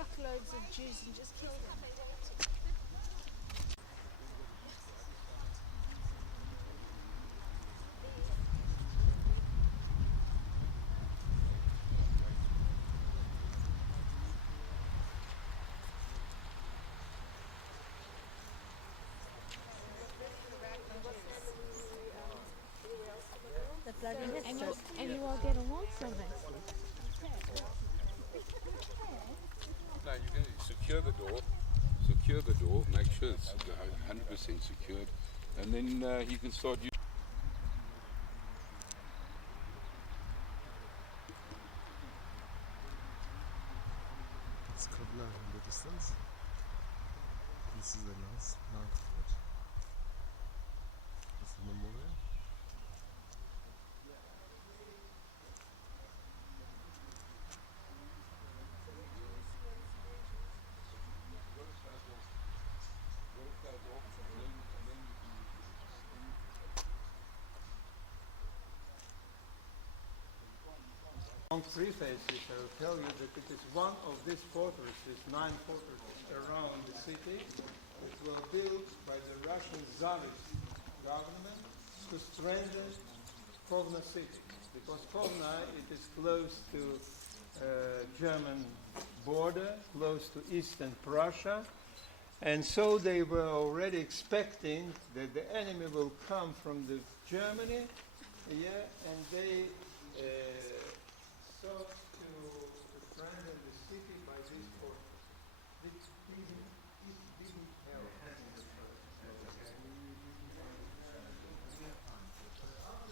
truckloads of Jews and just kill them. And you all get along so nicely. No, you can secure the door, make sure it's 100% secured, and then you can start using. It's Kovno in the distance. This is the last fort. It's the memorial. Long prefaces, I will tell you that it is one of these fortresses, 9 fortresses around the city, that were built by the Russian Tsarist government to strengthen Kovno city. Because Kovno, it is close to German border, close to Eastern Prussia, and so they were already expecting that the enemy will come from the Germany, and they sought to strengthen the city by this fort. This didn't help. After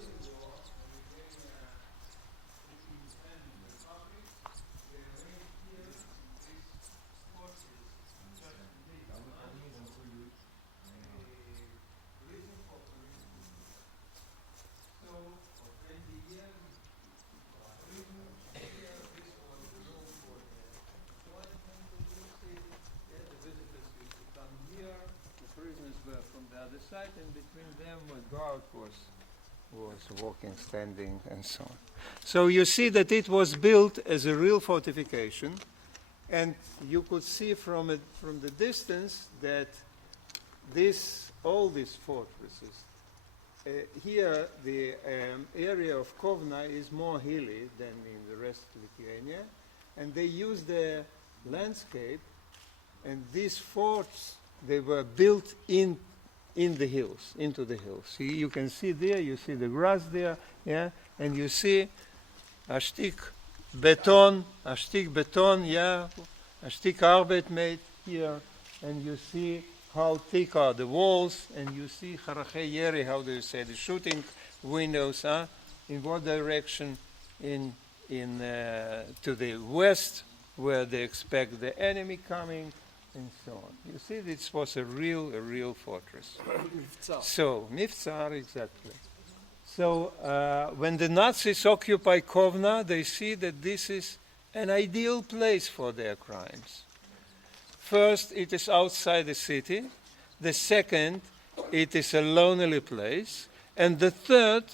the war, when we became the independent republic, they made here this fortress just big. Reason for so for 20 years, prisoners were from the other side, and between them a guard was walking, standing, and so on. So you see that it was built as a real fortification, and you could see from the distance that all these fortresses. Here, the area of Kovno is more hilly than in the rest of Lithuania, and they use the landscape, and these forts, they were built in the hills, into the hills. See, you can see there, you see the grass there, yeah, and you see a stick beton, yeah, a stick arbeit made here, and you see how thick are the walls, and you see harachei yeri, how do you say, the shooting windows, in what direction, to the west, where they expect the enemy coming, and so on. You see, this was a real fortress. So, Miftsar, exactly. So, when the Nazis occupy Kovno, they see that this is an ideal place for their crimes. First, it is outside the city. The second, it is a lonely place. And the third,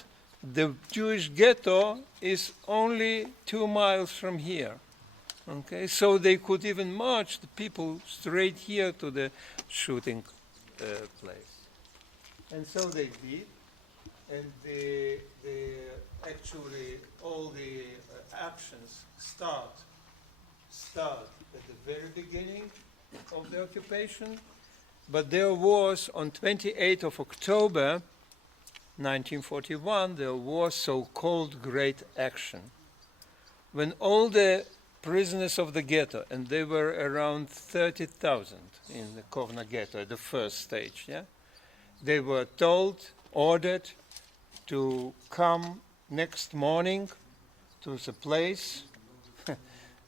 the Jewish ghetto is only 2 miles from here. Okay, so they could even march the people straight here to the shooting place. And so they did. And actually all the actions start at the very beginning of the occupation, but there was on 28th of October 1941, there was so-called Great Action, when all the prisoners of the ghetto, and they were around 30,000 in the Kovno ghetto at the first stage, yeah, they were ordered to come next morning to the place.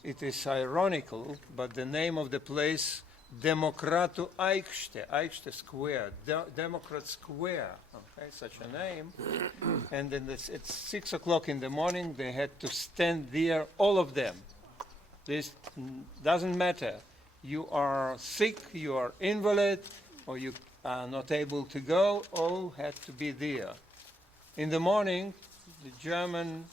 It is ironical, but the name of the place, Demokratu Aikšte Square, Democrat Square, okay, such a name. And then at 6 o'clock in the morning, they had to stand there, all of them. This doesn't matter. You are sick, you are invalid, or you are not able to go, all had to be there. In the morning, the German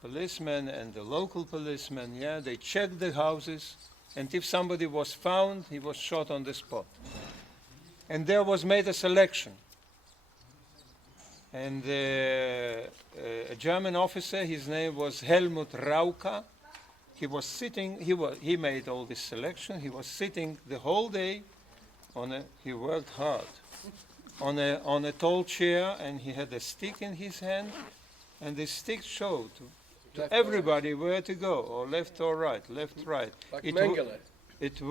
policemen and the local policemen, yeah, they checked the houses, and if somebody was found, he was shot on the spot. And there was made a selection. And a German officer, his name was Helmut Rauka. He was sitting, he made all this selection. He was sitting the whole day he worked hard on a tall chair, and he had a stick in his hand, and the stick showed to everybody where to go, or left or right, left, right. Like It Mengele. It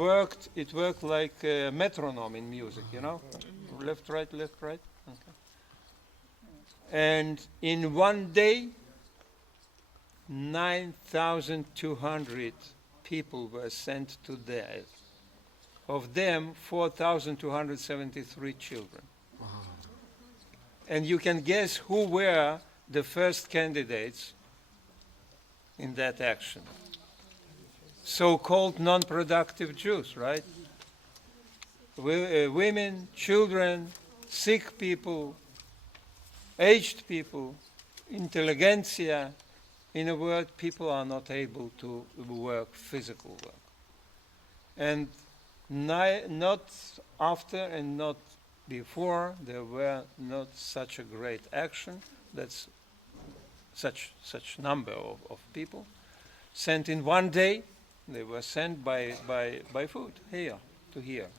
worked like a metronome in music, you know? Left, right, left, right. Okay. And in one day, 9,200 people were sent to death. Of them, 4,273 children. Wow. And you can guess who were the first candidates in that action. So-called non-productive Jews, right? Women, children, sick people, aged people, intelligentsia. In a word, people are not able to work physical work. And not after and not before there were not such a great action, that's such number of people sent in one day. They were sent by foot here to here.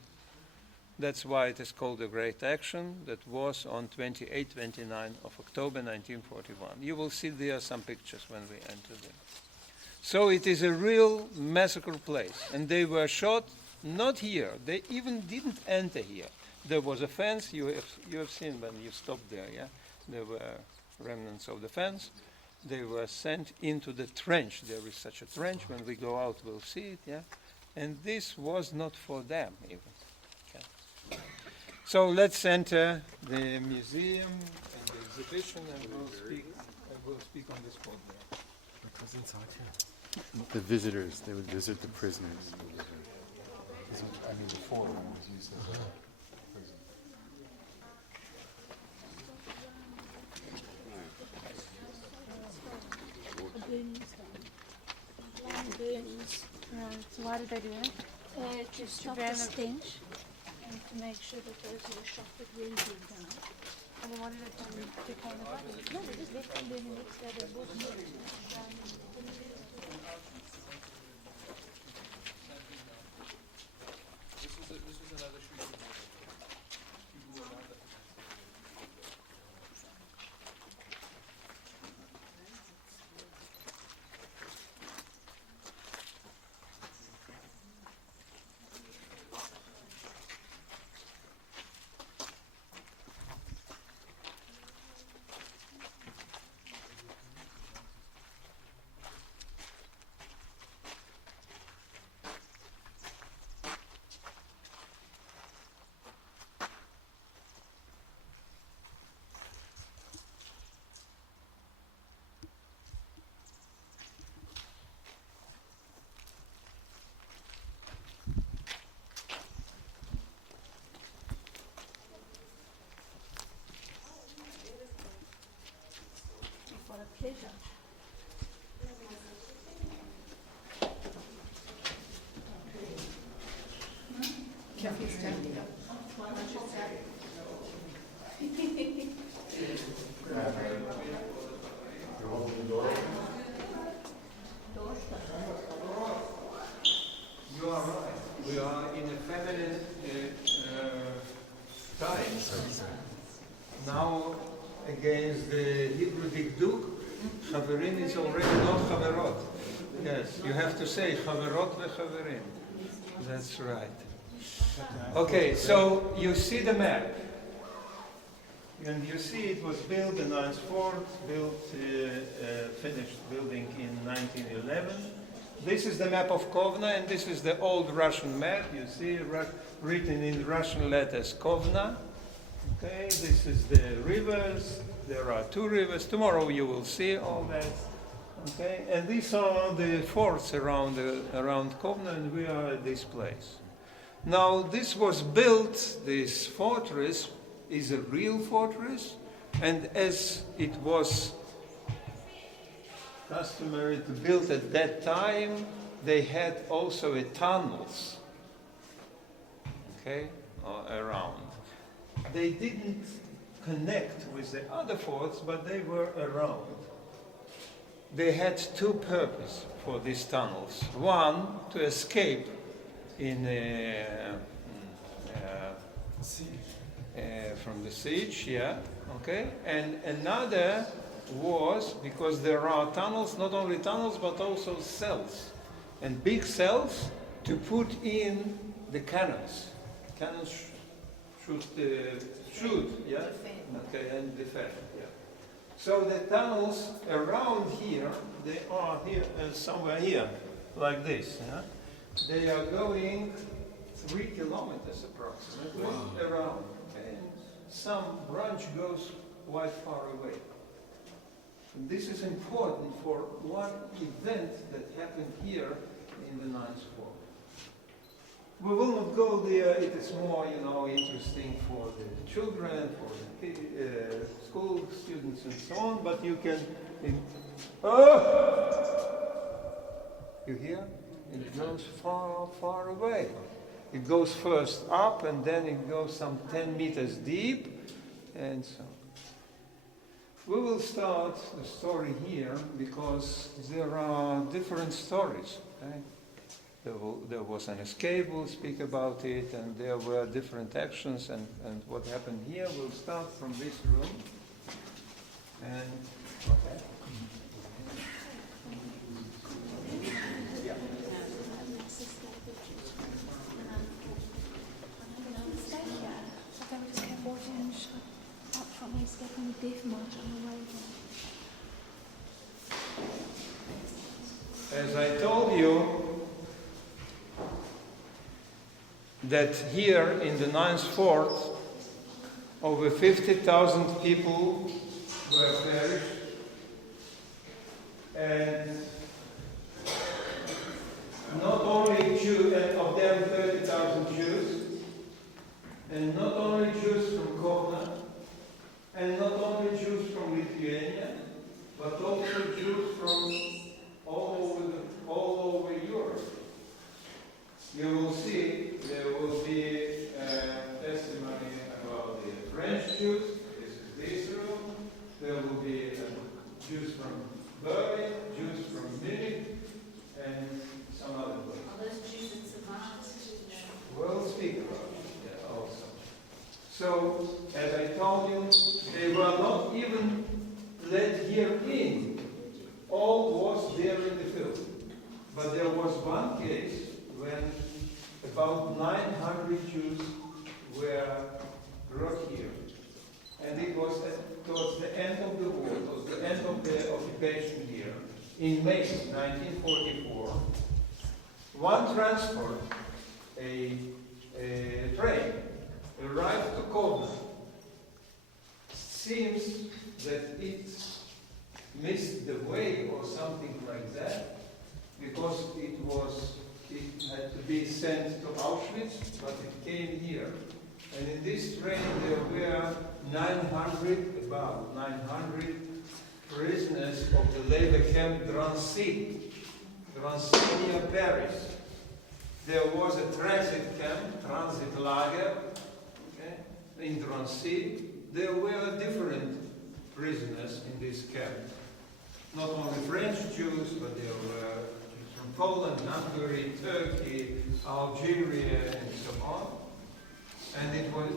That's why it is called a great action. That was on 28-29 of October 1941. You will see there some pictures when we enter there. So it is a real massacre place. And they were shot not here. They even didn't enter here. There was a fence. You have seen when you stopped there, yeah? There were remnants of the fence. They were sent into the trench. There is such a trench. When we go out, we'll see it, yeah? And this was not for them even. Okay. So let's enter the museum and the exhibition, and we'll speak on the spot there. What was inside here? The visitors, they would visit the prisoners. I mean, before it was used as a prison. Burns. Right. So why did they do it? To stop the stench and to make sure that those who were shot would really be down. And then what did it do to kind of No, they just left them there the next day. They brought them in. This was another shooting. People were around that. What a pleasure. You are right. We are in a feminine time. Now, against the Hebrew Dikduk, Chaverin is already not Chaverot. Yes, you have to say Chaverot veChaverim. That's right. Okay, so you see the map. And you see it was built, the ninth fort, finished building in 1911. This is the map of Kovno, and this is the old Russian map. You see written in Russian letters Kovno. Okay, this is the rivers. There are two rivers. Tomorrow you will see all that. Okay, and these are the forts around Kovno, and we are at this place. Now, this was built, this fortress is a real fortress, and as it was customary to build at that time. They had also a tunnels, okay, around. They didn't connect with the other forts, but they were around. They had two purposes for these tunnels. One, to escape in from the siege, yeah, okay. And another was because there are tunnels, not only tunnels, but also cells. And big cells to put in the cannons. Cannons shoot, yeah? Okay, and defend, yeah. So the tunnels around here, they are here, somewhere here, like this, yeah? They are going 3 kilometers approximately around. Okay? Some branch goes quite far away. And this is important for one event that happened here in the 9th Fort. We will not go there. It is more, interesting for the children, for the school students, and so on. But you can. You hear? It goes far, far away. It goes first up, and then it goes some 10 meters deep, and so. We will start the story here because there are different stories. Okay? There was an escape, we'll speak about it, and there were different actions, and what happened here. We'll start from this room. And, okay. Yeah. As I told you, that here in the 9th Fort, over 50,000 people were perished, and not only Jews, and of them 30,000 Jews, and not only Jews from Kovno, and not only Jews from Lithuania, but also Jews from all over Europe. You will see there will be testimony about the French Jews. This is this room. There will be Jews from Berlin, Jews from Munich, and some other places. Are those Jews in Savannah? We'll speak about it also. So, as I told you, they were not even let here in. All was there in the field. But there was one case when about 900 Jews were brought here. And it was towards the end of the war, towards the end of the occupation here, in May 1944. One transport, a train, arrived to Kovno. Seems that it missed the way or something like that, because it had to be sent to Auschwitz, but it came here. And in this train there were about 900 prisoners of the labor camp Drancy near Paris. There was a transit camp, transit lager, okay, in Drancy. There were different prisoners in this camp. Not only French Jews, but there were Jews from Poland, Hungary, Turkey, Algeria, and so on. And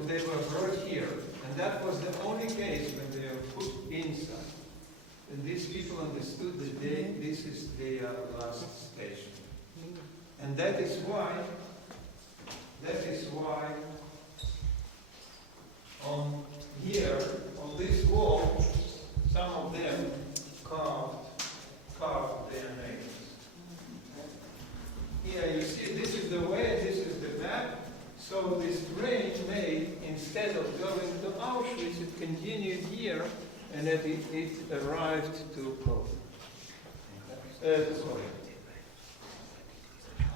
they were brought here. And that was the only case when they were put inside. And these people understood that this is their last station. And that is why on here, on this wall, some of them carved their names. Here you see, this is the way, this is the map. So this train made, instead of going to Auschwitz, it continued here, and it arrived to Kovno.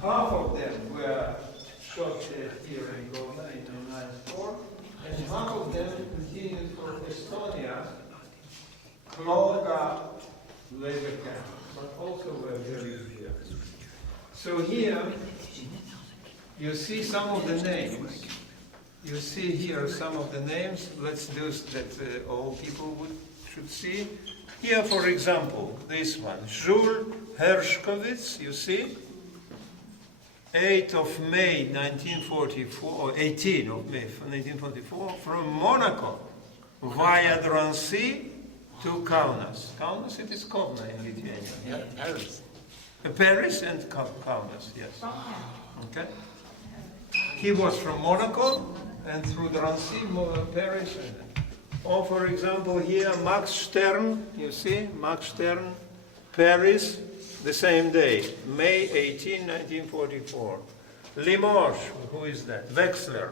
Half of them were shot dead here in Kovno in 1994, and half of them continued for Estonia, Klolga labor camp. but also were buried here. So here you see some of the names. You see here some of the names. Let's do that all people should see. Here, for example, this one, Jules Hershkovitz, you see? 8th of May 1944, or 18th of May 1944, from Monaco via Drancy to Kaunus. Kaunus, it is Kovno in Lithuania. Yeah, Paris. Paris and Kaunus, yes. Okay. He was from Monaco and through Drancy, Paris. Or for example here, Max Stern, you see, Max Stern, Paris, the same day, May 18, 1944. Limoges, who is that? Wexler,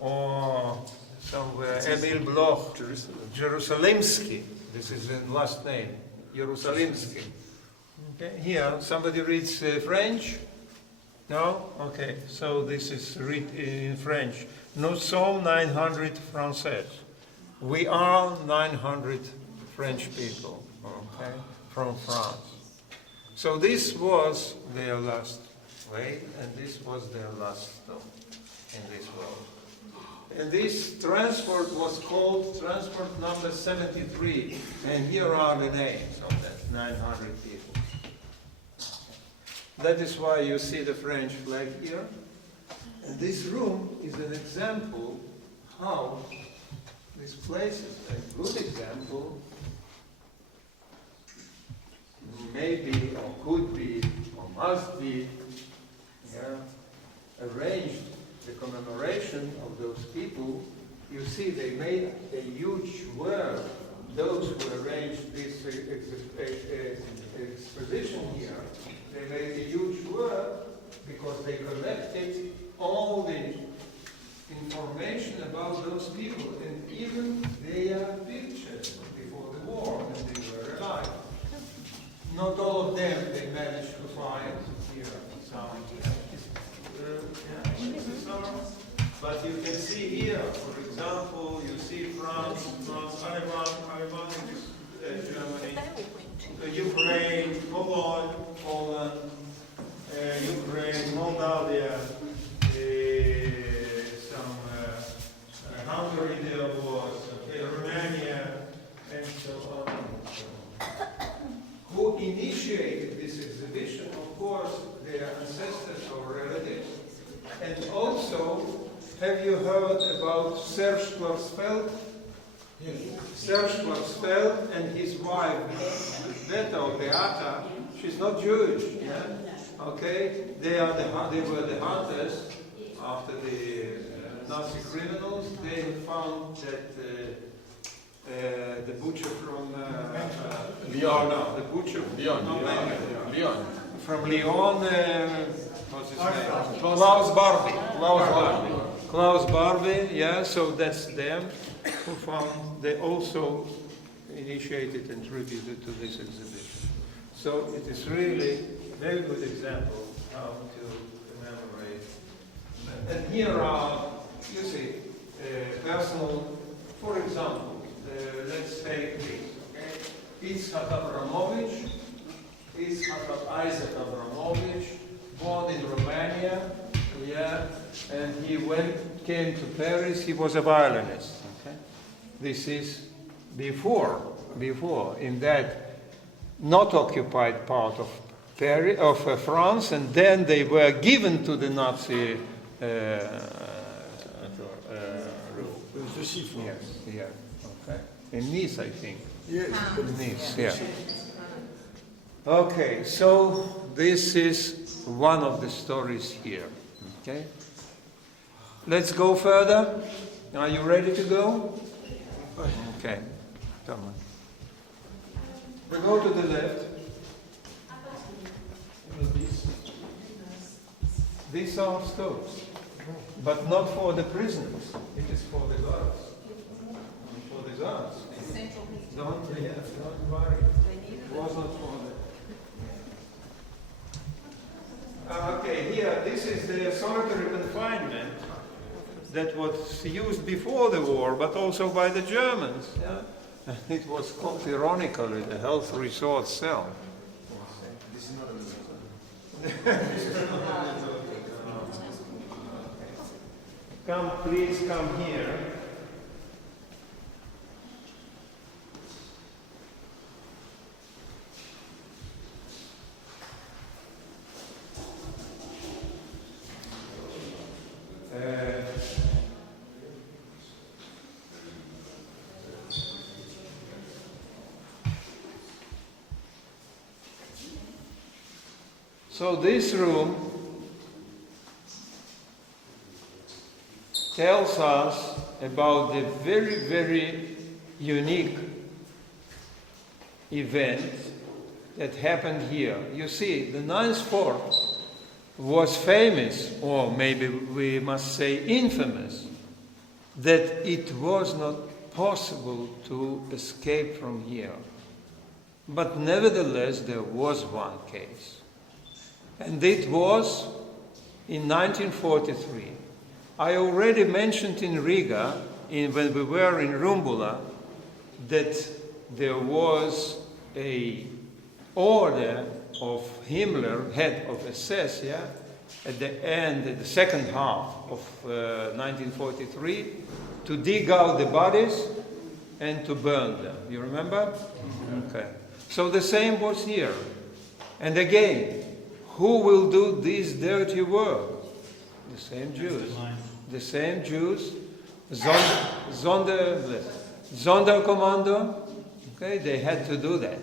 or somewhere, Emil Bloch, Jerusalemsky, this is the last name, Jerusalemsky. Okay. Here, somebody reads French? No? Okay, so this is read in French. Nous sommes 900 Français. We are 900 French people, okay, from France. So this was their last way, and this was their last stop in this world. And this transport was called transport number 73, and here are the names of that 900 people. That is why you see the French flag here. And this room is an example how this place is a good example, maybe or could be or must be arranged the commemoration of those people. You see, they made a huge work. Those who arranged this exposition here, they made a huge work because they collected all the information about those people and even their pictures before the war when they were alive. Not all of them they managed to find here. But you can see here, for example, you see France, Iran is Germany, Ukraine, Poland, Ukraine, Moldavia, Hungary there was, Romania, and so on. Who initiated this exhibition? Of course, their ancestors or relatives. And also, have you heard about Serge Schwarzfeld? Yes. Serge Schwarzfeld and his wife, Beata, she's not Jewish, yeah? Okay? They were the hunters after the Nazi criminals. They found that the butcher from Lyon. No, the butcher Lyon. from Lyon. What's his name? Klaus Barbie. Klaus Barbie. Yeah. So that's them who found. They also initiated and contributed to this exhibition. So it is really a very good example how to commemorate. And here are, you see, personal. For example, let's take this. Okay, Itzhak Abramovich. Itzhak Isaac Abramovich, born in Romania. Yeah, and he came to Paris. He was a violinist. Okay, this is before in that not occupied part of Paris, of France, and then they were given to the Nazi. Yes, yeah, okay. In Nice, I think. Yes. Nice, yeah. Okay, so this is one of the stories here. Okay. Let's go further. Are you ready to go? Okay. Come on. We go to the left. These are stoves, but not for the prisoners. It is for the guards. For the guards. Don't worry. It was not for them. Okay, here, this is the solitary confinement that was used before the war, but also by the Germans. Yeah? It was called ironically the health resort cell. Come, please come here. So this room tells us about the very, very unique event that happened here. You see, the ninth fort was famous, or maybe we must say infamous, that it was not possible to escape from here. But nevertheless, there was one case. And it was in 1943. I already mentioned in Riga, when we were in Rumbula, that there was a order of Himmler, head of SS, at the end, the second half of 1943, to dig out the bodies and to burn them. You remember? Okay. So the same was here. And again, who will do this dirty work? The same Jews. The same Jews. Sonderkommando. Okay, they had to do that.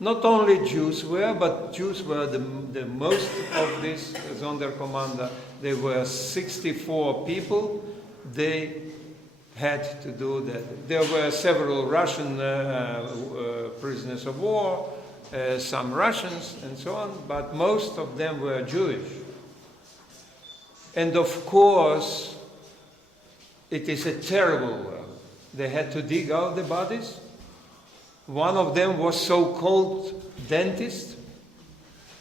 Not only Jews were, but Jews were the most of this Sonderkommando. There were 64 people. They had to do that. There were several Russian prisoners of war, some Russians and so on, but most of them were Jewish. And of course, it is a terrible work. They had to dig out the bodies. One of them was so-called dentist.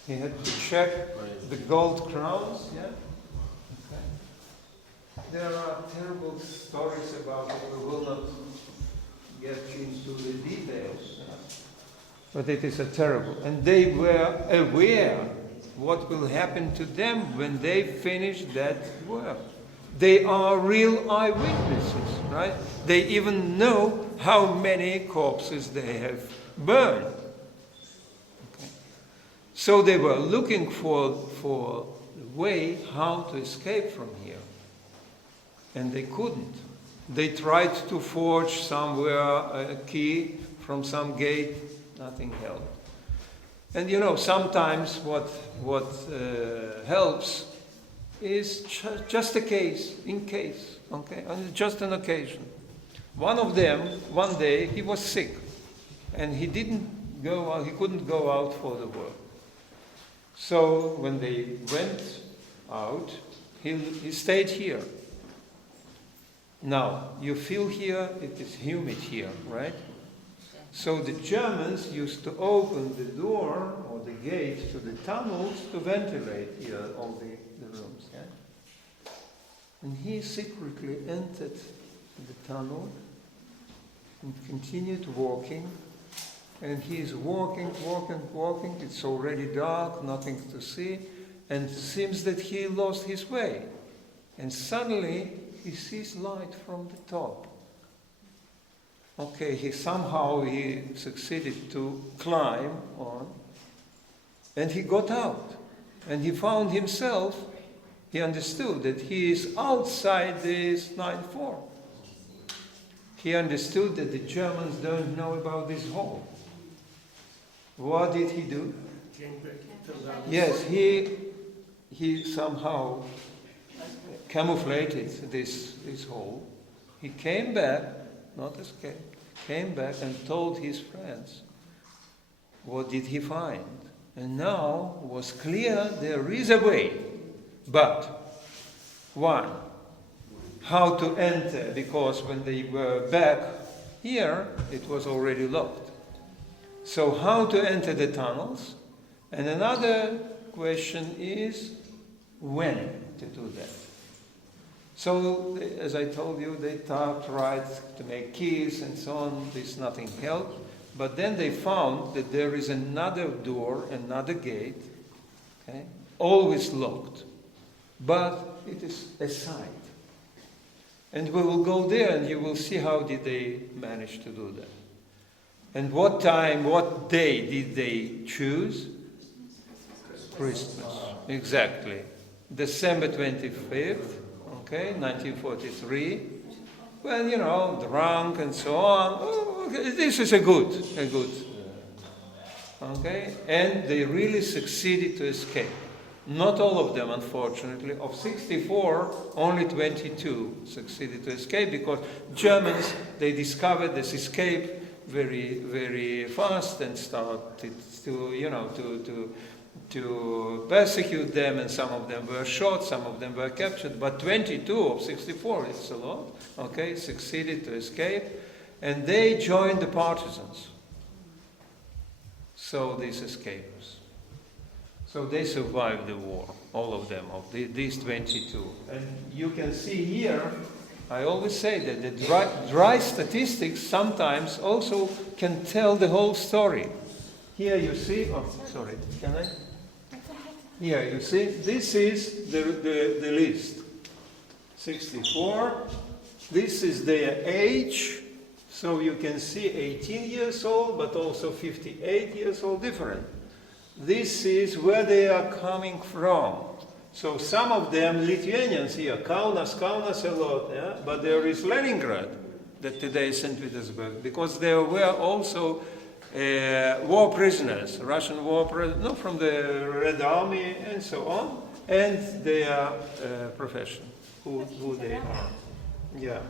He had to check the gold crowns. Yeah. Okay. There are terrible stories about it. We will not get into the details. But it is a terrible. And they were aware what will happen to them when they finish that work. They are real eyewitnesses, right? They even know how many corpses they have burned. Okay. So they were looking for a way how to escape from here. And they couldn't. They tried to forge somewhere a key from some gate. Nothing helped. And you know, sometimes what helps is just a case, in case, okay, and just an occasion. One of them, one day, he was sick, and he couldn't go out for the work. So when they went out, he stayed here. Now, you feel here, it is humid here, right? So the Germans used to open the door or the gate to the tunnels to ventilate here all the rooms. Yeah? And he secretly entered the tunnel and continued walking. And he is walking. It's already dark, nothing to see. And it seems that he lost his way. And suddenly he sees light from the top. Okay, he succeeded to climb on, and he got out. And he found himself, he understood that he is outside this 9th fort. He understood that the Germans don't know about this hole. What did he do? Yes, he somehow camouflated this hole. He came back, not escaped, came back and told his friends. What did he find? And now was clear there is a way. But, one, how to enter, because when they were back here, it was already locked. So how to enter the tunnels? And another question is, when to do that? So, as I told you, they tried to make keys and so on. This nothing helped. But then they found that there is another door, another gate, okay, always locked. But it is a site. And we will go there and you will see how did they manage to do that. And what time, what day did they choose? Christmas. Exactly. December 25th, okay, 1943. Well, you know, drunk and so on. Oh, okay, this is a good. Okay, and they really succeeded to escape. Not all of them, unfortunately. Of 64, only 22 succeeded to escape because Germans, they discovered this escape very, very fast and started to, you know, to persecute them, and some of them were shot, some of them were captured, but 22 of 64, it's a lot, okay, succeeded to escape, and they joined the partisans. So these escapers. So they survived the war, all of them, of these 22. And you can see here, I always say that the dry statistics sometimes also can tell the whole story. Here you see, oh, sorry, can I? Here you see, this is the list. 64, this is their age, so you can see 18 years old, but also 58 years old, different. This is where they are coming from. So some of them, Lithuanians here, Kaunus a lot, yeah? But there is Leningrad, that today is St. Petersburg, because there were also war prisoners, Russian war prisoners, no, from the Red Army and so on, and their profession, who they are. Yeah,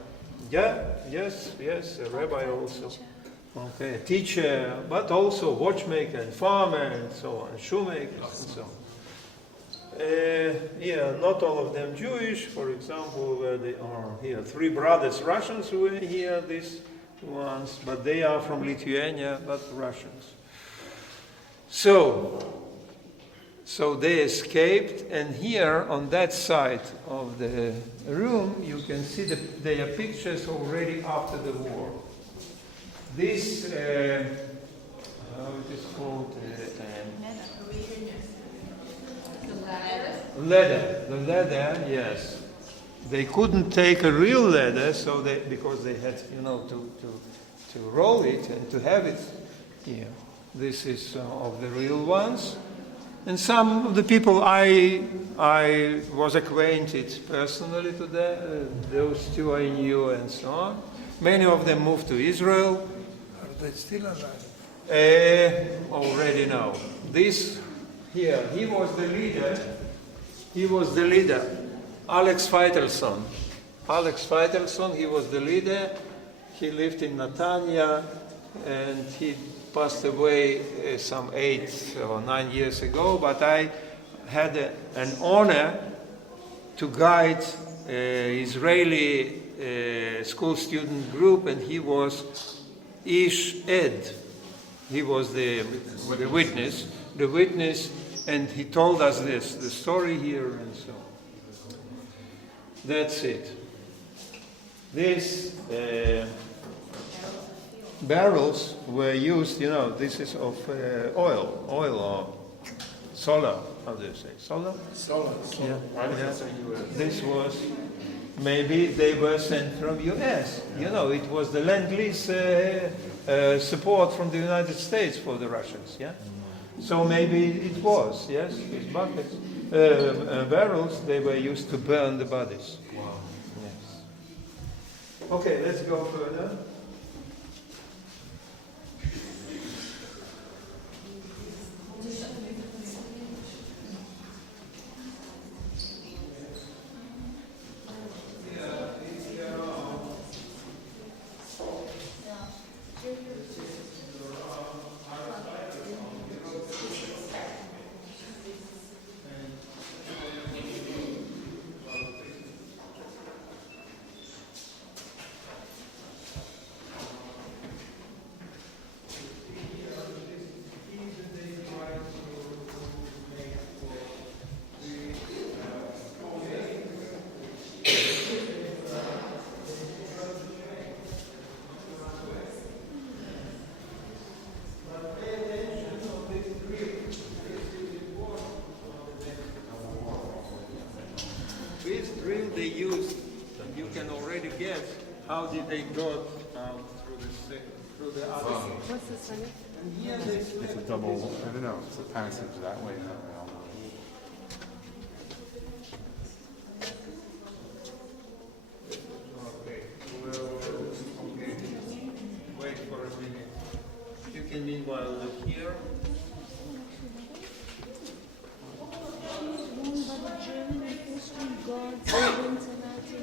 yes, a rabbi also. Okay, a teacher, but also watchmaker and farmer and so on, shoemakers and so on. Not all of them Jewish. For example, where they are here, 3 brothers Russians who are here, these ones, but they are from Lithuania, but Russians. So they escaped, and here on that side of the room, you can see their pictures already after the war. This, how it is called? The leather, yes. They couldn't take a real leather, so because they had, you know, to roll it and to have it here. This is of the real ones. And some of the people I was acquainted personally to those 2 I knew and so on. Many of them moved to Israel. Are they still alive? Already no. This here, he was the leader. Alex Feitelson, he was the leader. He lived in Netanya, and he passed away some 8 or 9 years ago. But I had an honor to guide Israeli school student group, and he was Ish Ed. He was the witness, and he told us the story here and so on. That's it. These barrels were used, you know, this is of oil or solar, how do you say, solar? Solar. Yeah. This was, maybe they were sent from US. You know, it was the Lend-Lease support from the United States for the Russians, yeah? So maybe it was, yes, these buckets, barrels, they were used to burn the bodies. Wow. Yes. Okay, let's go further. how did they go through the other gate? What's this one? And here they It's a double, I don't know, it's a passage that way and that way. all the way. Okay. Wait for a minute. You can meanwhile look here. Known by the German and Austrian gods, servants, and Nazi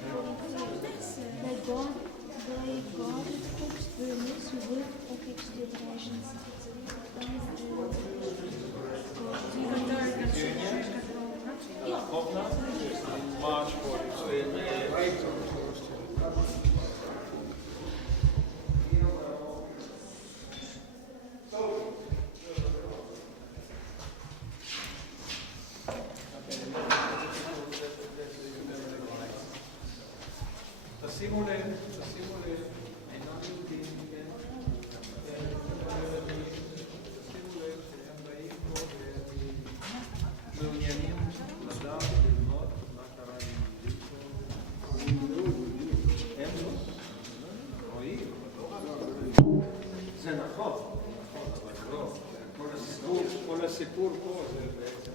Bei Gott, bei Gott, guckst du nicht, du willst, guckst du die Reichen, Kovno, in March 48. זה נכון, אבל לא, כל הסיפור פה זה בעצם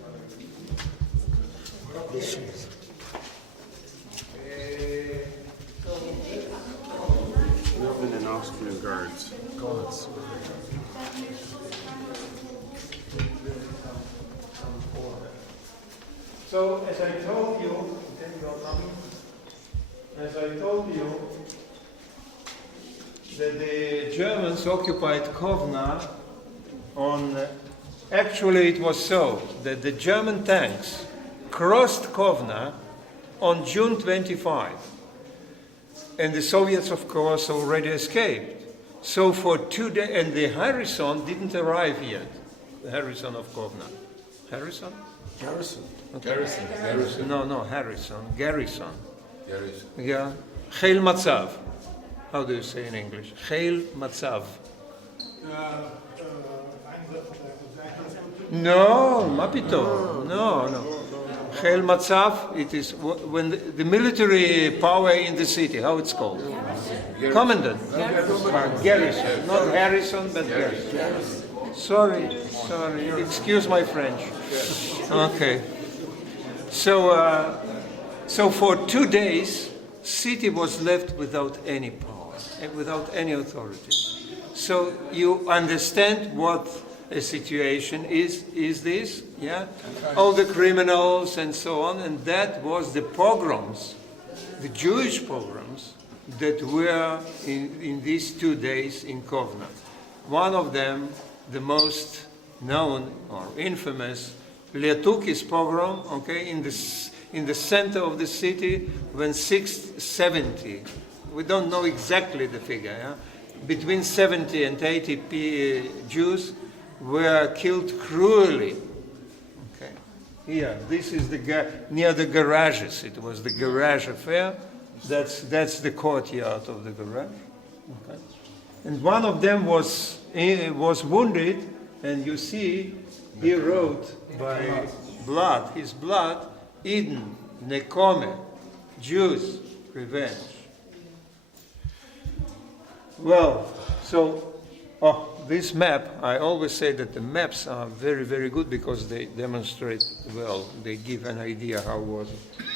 German and Austrian guards. Guards. So, as I told you, that the Germans occupied Kovno on, actually it was so, that the German tanks crossed Kovno on June 25. And the Soviets, of course, already escaped. So for 2 days, and the Harrison didn't arrive yet, the Harrison of Kovno. Harrison? Garrison. Okay. Garrison. No, Harrison. Garrison. Garrison. Yeah. Heil Matzav. How do you say in English? Heil Matzav. No, Mapito. No. Heil Matzav, it is when the military power in the city, how it's called? Commandant. Garrison. Not Harrison, but Garrison. Sorry. Excuse my French. Okay. So for 2 days, city was left without any power, without any authority. So you understand what a situation is this, yeah? All the criminals and so on, and that was the pogroms, the Jewish pogroms that were in these 2 days in Kovno. One of them, the most known or infamous, Lietukis pogrom, okay, in the center of the city when 670, we don't know exactly the figure, yeah? Between 70 and 80 Jews were killed cruelly. Okay, here, this is near the garages. It was the garage affair. That's the courtyard of the garage. Okay. And one of them was wounded, and you see he wrote by blood, his blood, Eden, Nekome, Jews, revenge. Well, so this map, I always say that the maps are very, very good because they demonstrate well, they give an idea how it was.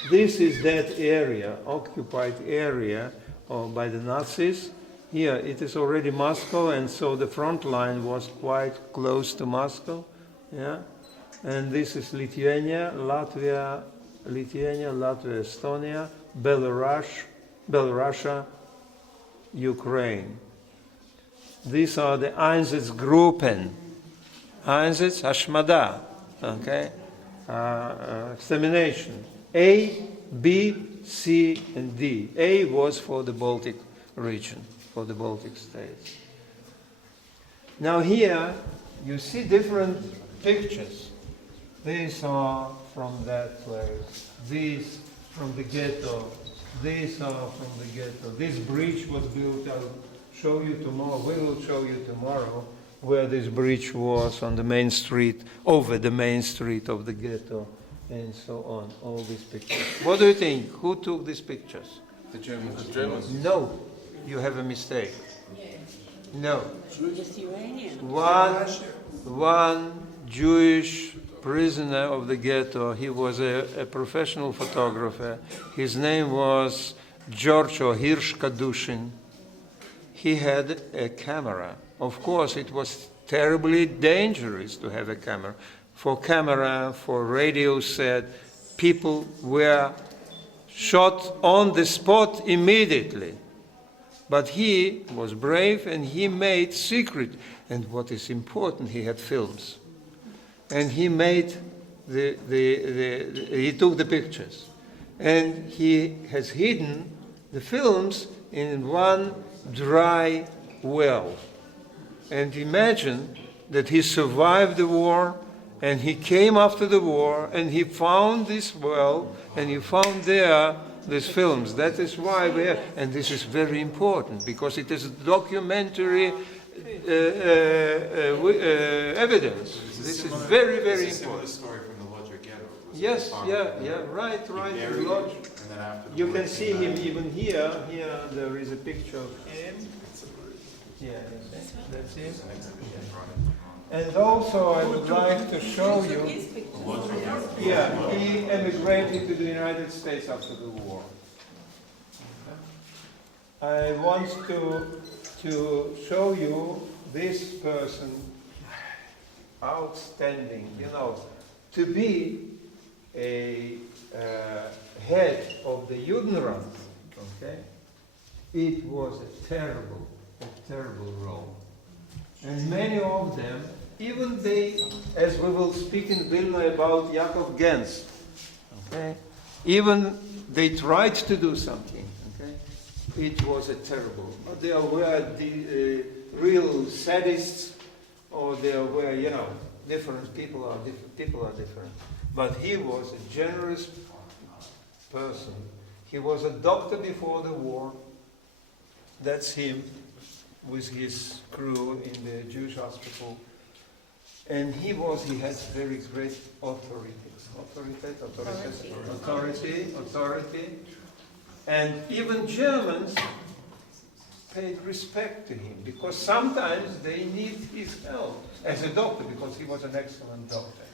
This is that area, occupied area by the Nazis. Here it is already Moscow, and so the front line was quite close to Moscow. Yeah, and this is Lithuania, Latvia, Estonia, Belarus, Ukraine. These are the Einsatzgruppen. Einsatz, Hashmada, okay? Extermination. A, B, C, and D. A was for the Baltic region, for the Baltic states. Now here, you see different pictures. These are from that place. These from the ghetto. These are from the ghetto. This bridge was built. I'll show you tomorrow. We will show you tomorrow where this bridge was on the main street, over the main street of the ghetto, and so on. All these pictures. What do you think? Who took these pictures? The Germans. No. you have a mistake. No. Lithuania. One Jewish prisoner of the ghetto, he was a professional photographer. His name was George Hirsch Kadushin. He had a camera. Of course, it was terribly dangerous to have a camera. For radio set, people were shot on the spot immediately. But he was brave and he made secret. And what is important, he had films. And he made he took the pictures. And he has hidden the films in one dry well. And imagine that he survived the war and he came after the war and he found this well and he found there these films. That is why we have, and this is very important because it is documentary evidence. This is very, very It's a similar important. story from the Lodger Ghetto. It was Yes, a farm. right. He buried it, Lodge. and then after the You war can came see back- him even here. Here there is a picture of him. Yeah, that's him. And also I would like to show you, yeah, he emigrated to the United States after the war. I want to show you this person, outstanding, to be a head of the Judenrat, okay? It was a terrible role. And many of them, even they, as we will speak in Vilna about Yaakov Gens, okay? Even they tried to do something, okay? It was a terrible. They were the real sadists, or they were, different people are different. But he was a generous person. He was a doctor before the war. That's him with his crew in the Jewish hospital. And he had very great authority. And even Germans paid respect to him because sometimes they need his help as a doctor because he was an excellent doctor.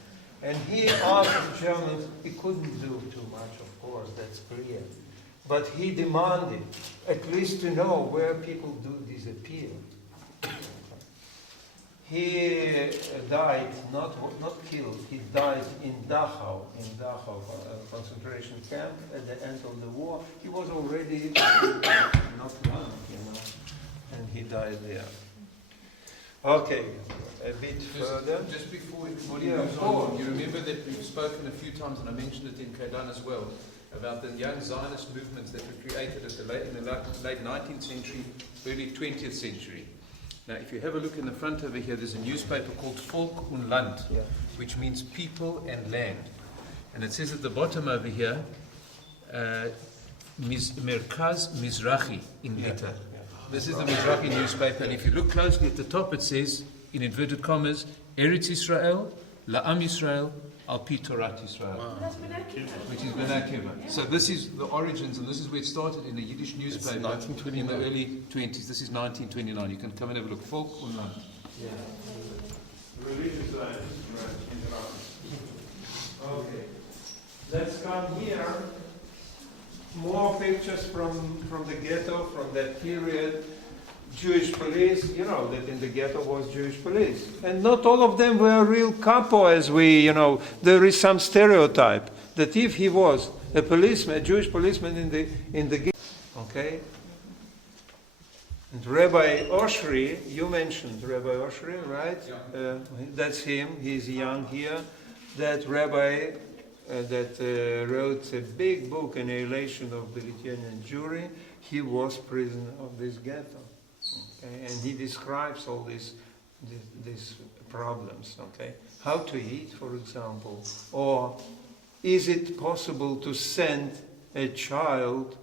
And he asked the Germans, he couldn't do too much, of course, that's clear. But he demanded at least to know where people do disappear. He died, not killed, he died in Dachau concentration camp at the end of the war. He was already not young, and he died there. Okay, a bit further. Just before everybody moves on, you remember that we've spoken a few times, and I mentioned it in Kaidan as well, about the young Zionist movements that were created in the late 19th century, early 20th century. Now, if you have a look in the front over here, there's a newspaper called Volk und Land, which means people and land. And it says at the bottom over here, Merkaz Mizrahi in letter. This is the Mizrahi newspaper, and if you look closely at the top, it says, in inverted commas, Eretz Israel, La'am Israel, Al Pi Torat Israel, which is vernacular. So this is the origins, and this is where it started in a Yiddish newspaper in the early 20s. This is 1929. You can come and have a look. Volk und Land. Okay. Let's come here. More pictures from the ghetto, from that period. Jewish police, that in the ghetto was Jewish police. And not all of them were real capo as there is some stereotype that if he was a policeman, a Jewish policeman in the ghetto, okay? And Rabbi Oshri, you mentioned Rabbi Oshri, right? Yeah. That's him, he's young here. That rabbi that wrote a big book, Annihilation of the Lithuanian Jewry, he was prisoner of this ghetto. Okay? And he describes all these problems. Okay, how to eat, for example, or is it possible to send a child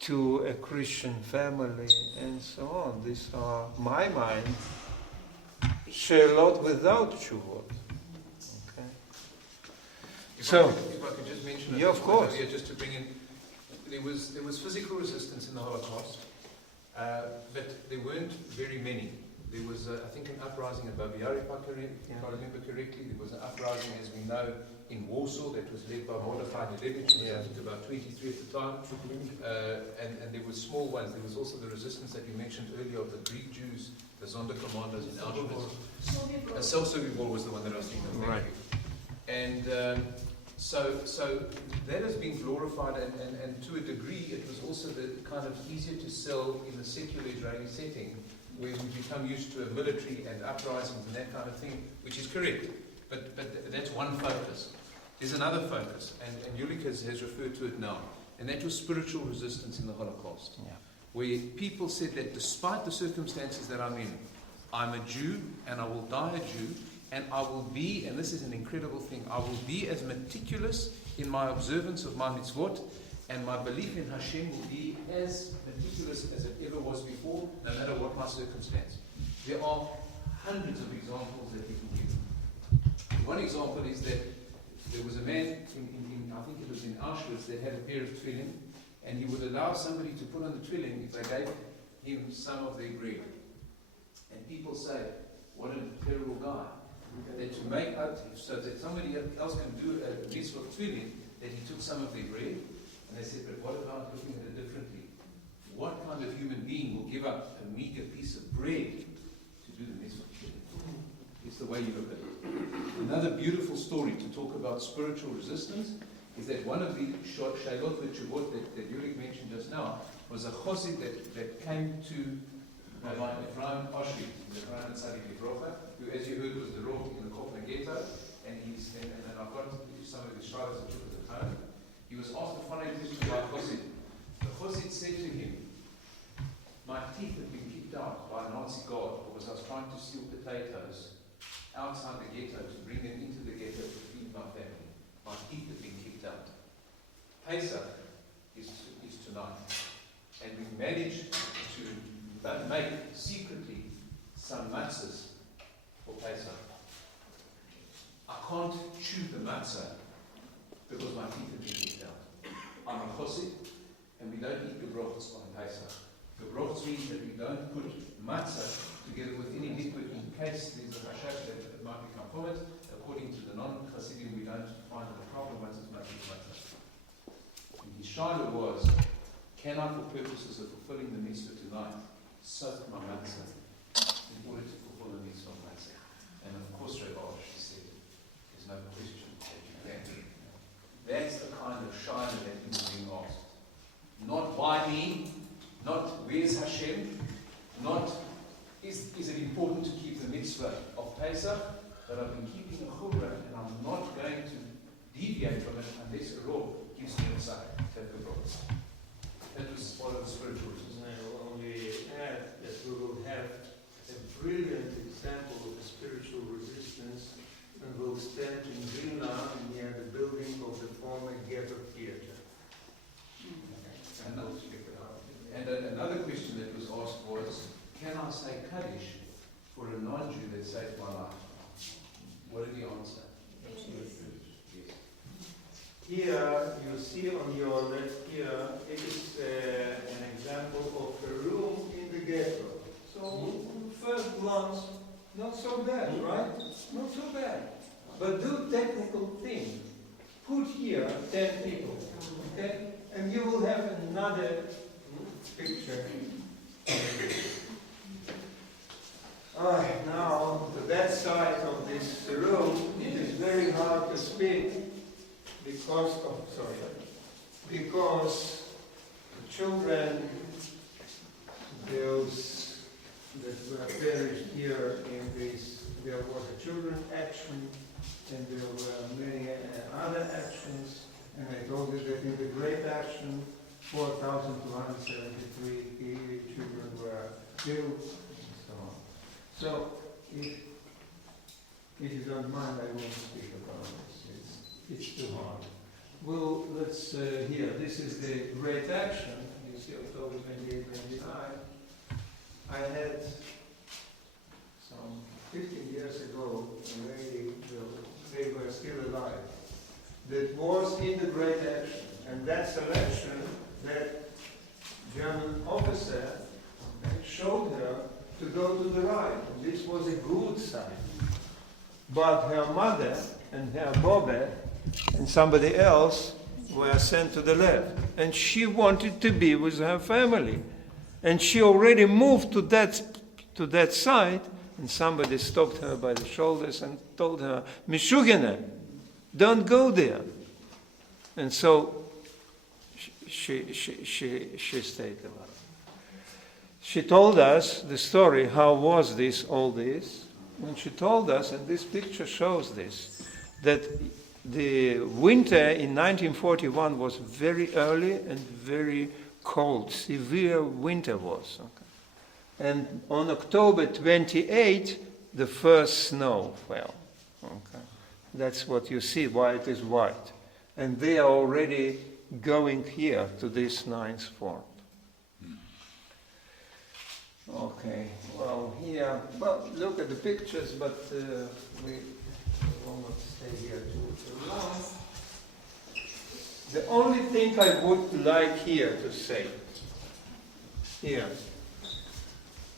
to a Christian family, and so on? These are, my mind, Shelot without Shuvot. Okay. If I could just mention Yeah, of course. Just to bring in, there was physical resistance in the Holocaust. But there weren't very many. There was, I think, an uprising in Baviera, if I remember correctly. There was an uprising, as we know, in Warsaw that was led by Mordechai Nedevich, who was, I think, about 23 at the time. And there were small ones. There was also the resistance that you mentioned earlier of the Greek Jews, the Sonderkommandos in Auschwitz. Sobibor was the one that I was thinking of. Thank you. And so that has been glorified, and to a degree it was also the kind of easier to sell in the secular Israeli setting, where we become used to a military and uprisings and that kind of thing, which is correct. But that's one focus. There's another focus, and Yulik has referred to it now, and that was spiritual resistance in the Holocaust, where people said that despite the circumstances that I'm in, I'm a Jew and I will die a Jew, and I will be, and this is an incredible thing, I will be as meticulous in my observance of my mitzvot, and my belief in Hashem will be as meticulous as it ever was before, no matter what my circumstance. There are hundreds of examples that you can give. One example is that there was a man in I think it was in Auschwitz, that had a pair of tefillin, and he would allow somebody to put on the tefillin if they gave him some of their bread. And people say, what a terrible guy. That to make up, so that somebody else can do a mitzvah of tefillin, that he took some of their bread. And they said, but what about looking at it differently? What kind of human being will give up a meager piece of bread to do the mitzvah? It's the way you look at it. Another beautiful story to talk about spiritual resistance is that one of the Shailot V'Tshuvot that Yurik mentioned just now was a chosid that came to Ephraim Oshri, Ephraim Tzadik Livrocha, who, as you heard, was the Rav in the Kovno ghetto, and I've got some of his shadows that took at home. He was asked the following question by Chosid. The Chosid said to him, my teeth had been kicked out by a Nazi guard because I was trying to steal potatoes outside the ghetto to bring them into the ghetto to feed my family. My teeth had been kicked out. Pesach is tonight. And we've managed to make secretly some matzahs for Pesach. I can't chew the matzah because my teeth have been kicked out. I'm a chosid, and we don't eat gebrochs on Pesach. Gebrochs means that we don't put matzah together with any liquid in case there's a hashash that it might become vomit. According to the non-Hasidim, we don't find it a problem once it's made with matzah. And his shaila was, can I, for purposes of fulfilling the mitzvah tonight, soak my matzah in order to fulfill the mitzvah of matzah? And of course, Rabbi, she said, there's no question that you can. That's the kind of shaila that he was being asked. Not why me, not where's Hashem, not is it important to keep the mitzvah of Pesach, but I've been keeping a chumrah and I'm not going to deviate from it unless a Rav gives me a tzara. That was part of the spiritual resistance. I will only add that we will have a brilliant example of the spiritual resistance, and will stand in Vilna near the building of the former ghetto theater. And another question that was asked was, can I say Kaddish for a non-Jew that saved my life? What did he answer? Yes. Here, you see on your left here, it is an example of a room in the ghetto. So, first glance, not so bad, right? Not so bad. But do technical thing. Put here 10 people, okay? And you will have another picture. Now, to that side of this room, it is very hard to speak because the children, those that were perished here in this, there was a children action, and there were many other actions, and I told you that in the great action, 4,273 children were killed, and so on. So, if you don't mind, I won't speak about this. It's too hard. Well, let's here. This is the great action. You see, October 28, 29. I had some 15 years ago a lady, they were still alive, that was in the great action. And that selection, that German officer showed her to go to the right. This was a good sign. But her mother and her Bobbe and somebody else were sent to the left. And she wanted to be with her family. And she already moved to that side, and somebody stopped her by the shoulders and told her, Mishugina, don't go there. And so she stayed alive. She told us the story, how was this, all this. And she told us, and this picture shows this, that the winter in 1941 was very early and very cold, severe winter was. Okay. And on October 28, the first snow fell. Okay. That's what you see, why it is white. And they are already going here to this ninth fort. Okay, well, here, well, look at the pictures, but we will not stay here too long. The only thing I would like here to say, here,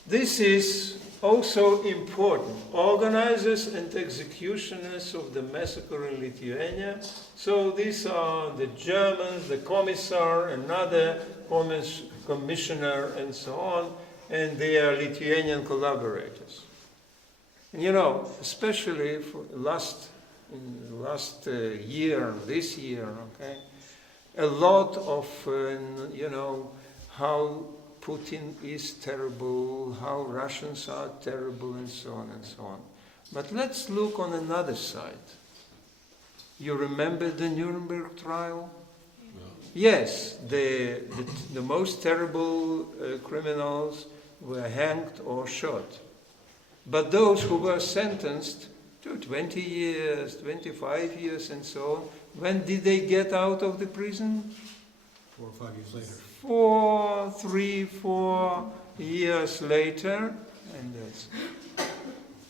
this is also important. Organizers and executioners of the massacre in Lithuania. So these are the Germans, the commissar, another commissioner, and so on, and they are Lithuanian collaborators. And you know, especially for last year, this year, okay, a lot of, you know, how Putin is terrible, how Russians are terrible, and so on and so on. But let's look on another side. You remember the Nuremberg trial? No. Yes, the most terrible criminals were hanged or shot. But those who were sentenced to 20 years, 25 years, and so on, when did they get out of the prison? 4 or 5 years later. 4 years later,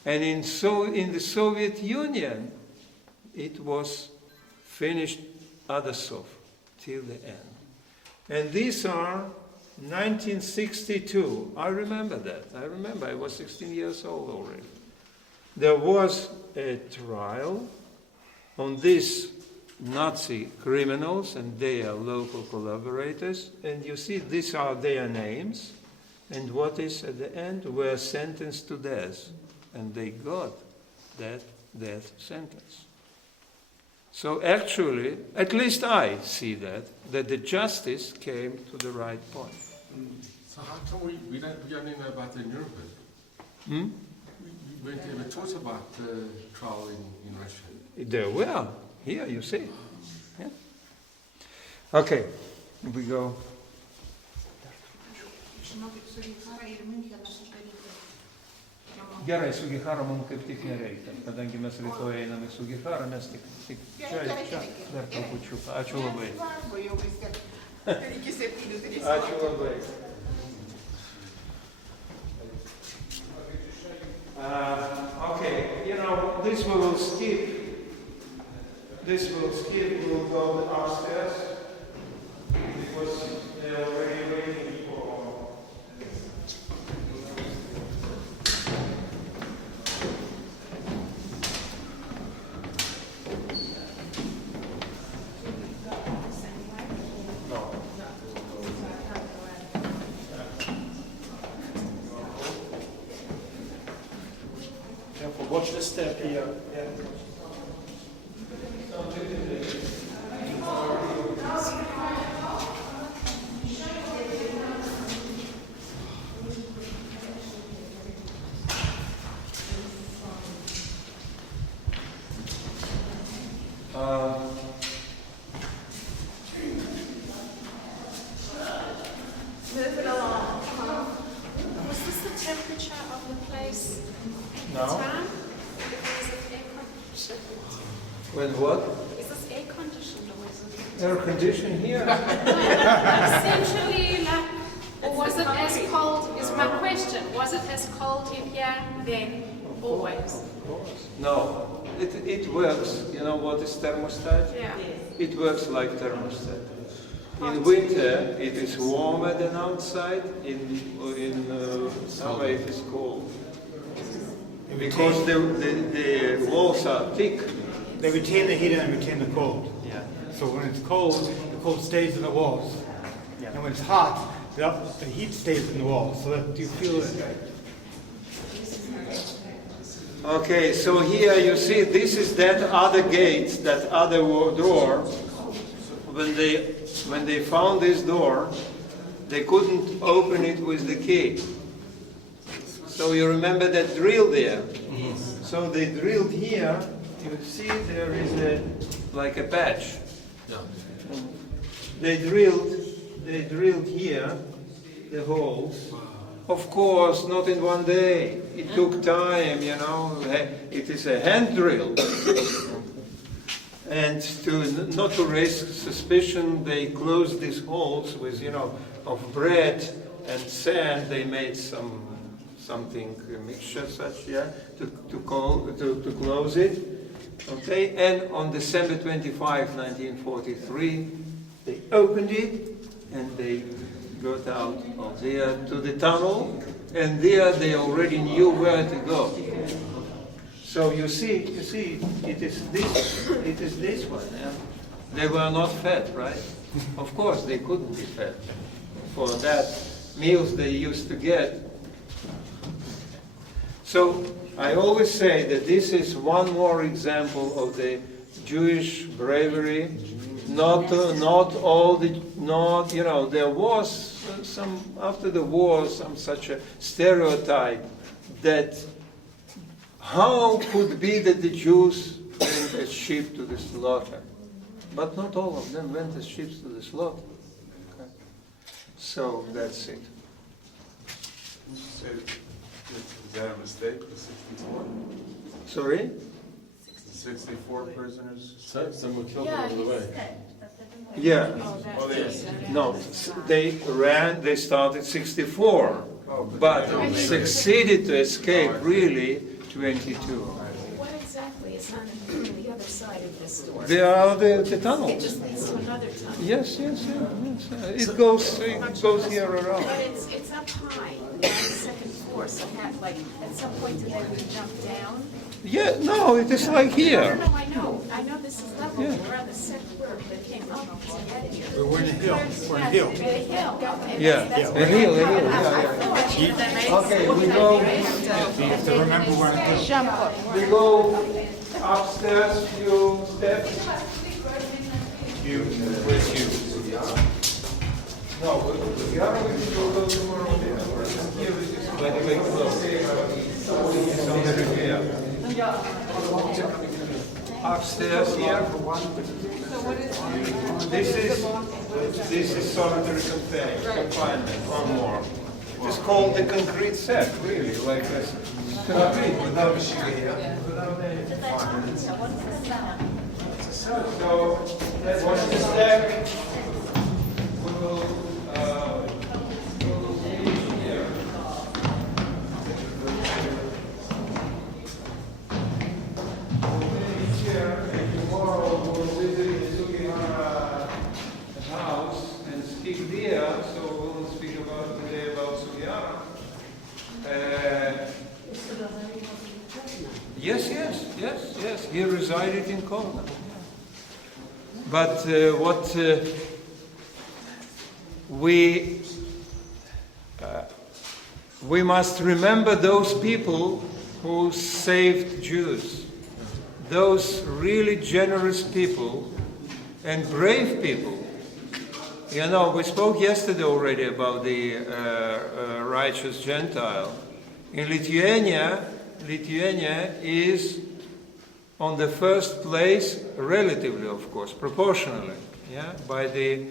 and in the Soviet Union, it was finished Adasov till the end. And these are 1962. I remember that. I was 16 years old already. There was a trial on these Nazi criminals, and they are local collaborators. And you see, these are their names. And what is at the end? Were sentenced to death. And they got that death sentence. So actually, at least I see that the justice came to the right point. So how come we don't know about the Nuremberg? Hmm? We weren't ever taught about the trial in Russia. There were. Here, you see. Yeah. Okay, we go. Gerai, su Gihara mums kaip tik nereikia, kadangi mes rytoj einame su Gihara, mes tik čia dar trupučiuką. Ačiū labai. Ačiū labai. Okay, you know, this we will skip. We'll go upstairs because they're already waiting for. No. Careful, watch the step here. Yeah. Move it along. Was this the temperature of the place? No. Time? Is it air conditioned? When what? Is this air conditioned or is it? Air conditioned here. Essentially, like, or was it as cold? Is my question. Was it as cold in here then? Always. No, it works. You know what is thermostat? Yeah. It works like thermostat. In winter, it is warmer than outside. In summer, it is cold. Because the walls are thick. They retain the heat and retain the cold. Yeah. So when it's cold, the cold stays in the walls. Yeah. And when it's hot, the heat stays in the walls. So that you feel it. Okay, so here you see this is that other gate, that other door. When they found this door, they couldn't open it with the key. So you remember that drill there? Mm-hmm. So they drilled here. You see there is like a patch. Yeah. They drilled here the holes. Of course, not in one day. It took time, you know. It is a hand drill. And not to raise suspicion, they closed these holes with, of bread and sand. They made something, a mixture such, to close it. Okay, and on December 25, 1943, they opened it and they got out of there to the tunnel, and there they already knew where to go. So you see, it is this one. Yeah? They were not fed, right? Of course, they couldn't be fed. For that meals they used to get. So I always say that this is one more example of the Jewish bravery. There was some, after the war, such a stereotype that how could be that the Jews went as sheep to the slaughter? But not all of them went as sheep to the slaughter. Okay. So that's it. Is that a mistake, the 64? Sorry? The 64 prisoners? Some were killed along the way. Yeah. Oh, No, they started 64, but succeeded to escape really 22. What exactly is on the other side of this door? They are the tunnel. It just leads to another tunnel. Yes. It goes here around. But it's up high, on the second floor, so at some point did they jump down? Yeah, no, it is like here. No, I know this is level, Yeah. we're on the second floor, that came up to get here. We're in a hill. We're in a hill. The hill, okay. Yeah, That's a hill, yeah. Okay, we go. You have to remember where in a hill. We go upstairs, few steps. With you. No, we are going to go tomorrow there. Here we just by the way close. It's on the repair. Upstairs here. This is solitary confinement. One more. It's called the concrete set, really, like this. Concrete without a sugar here. So, what's the step? We will finish here. We'll finish here, and tomorrow we'll visit the Sugihara house and speak there. So we'll speak today about Sugihara. Yes. He resided in Kovno. But we must remember those people who saved Jews, those really generous people and brave people. You know, we spoke yesterday already about the righteous Gentile. In Lithuania is on the first place, relatively, of course, proportionally, by the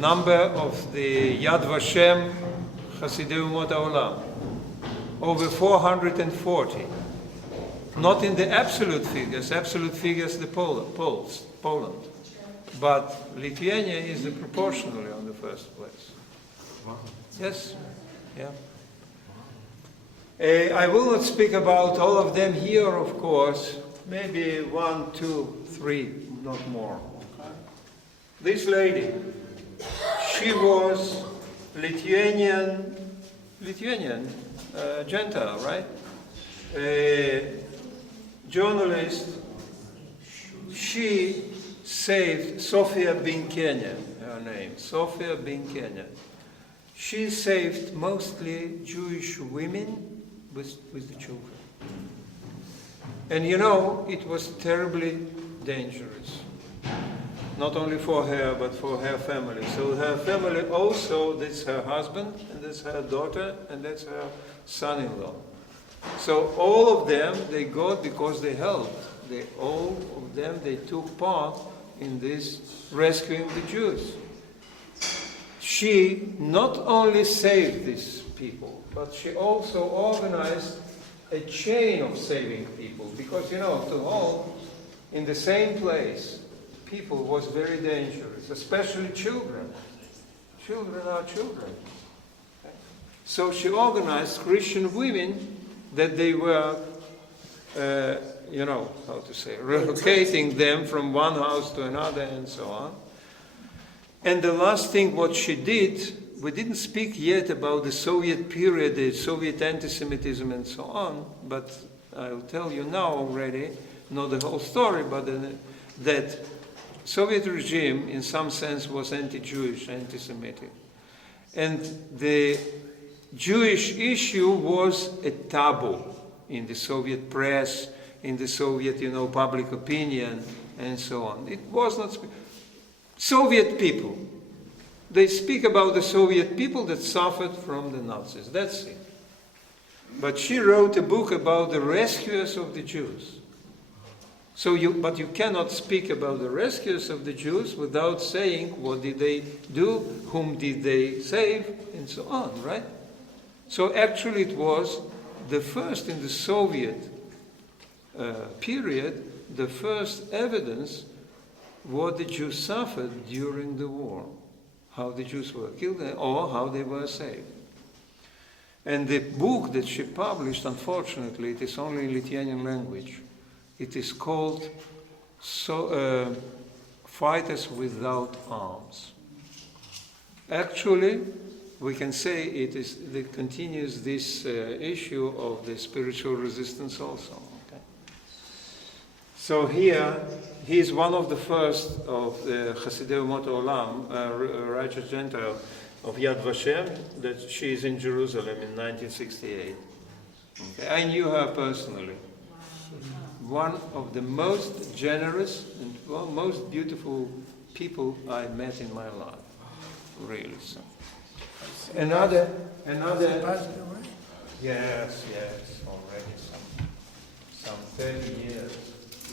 number of the Yad Vashem Chasidei Umot HaOlam. Over 440. Not in the absolute figures the Poland. But Lithuania is proportionally on the first place. Wow. Yes, yeah. I will not speak about all of them here, of course. Maybe 1, 2, 3, not more. This lady, She was Lithuanian Gentile, right? A journalist. She saved Sofia Binkenya, her name, Sofia Binkenya. She saved mostly Jewish women with the children. And you know, it was terribly dangerous. Not only for her, but for her family. So her family also, that's her husband, and that's her daughter, and that's her son-in-law. So all of them, they got because they helped. All of them, they took part in this rescuing the Jews. She not only saved these people, but she also organized a chain of saving people. Because, you know, to hold in the same place people was very dangerous, especially children. Children are children. So she organized Christian women that they were, relocating them from one house to another and so on. And the last thing what she did, we didn't speak yet about the Soviet period, the Soviet anti-Semitism and so on, but I'll tell you now already, not the whole story, but that Soviet regime in some sense was anti-Jewish, anti-Semitic. And the Jewish issue was a taboo in the Soviet press, in the Soviet, public opinion, and so on. It was not Soviet people. They speak about the Soviet people that suffered from the Nazis. That's it. But she wrote a book about the rescuers of the Jews. But you cannot speak about the rescuers of the Jews without saying what did they do, whom did they save, and so on, right? So actually it was the first in the Soviet period, the first evidence what the Jews suffered during the war, how the Jews were killed or how they were saved. And the book that she published, unfortunately, it is only in Lithuanian language. It is called Fighters Without Arms. Actually, we can say it continues this issue of the spiritual resistance also. Okay? So here, he is one of the first of the Hasidei Umot Olam, righteous Gentile of Yad Vashem, that she is in Jerusalem in 1968. Okay? I knew her personally. One of the most generous and most beautiful people I met in my life. Really so. Another. Yes, already some 30 years.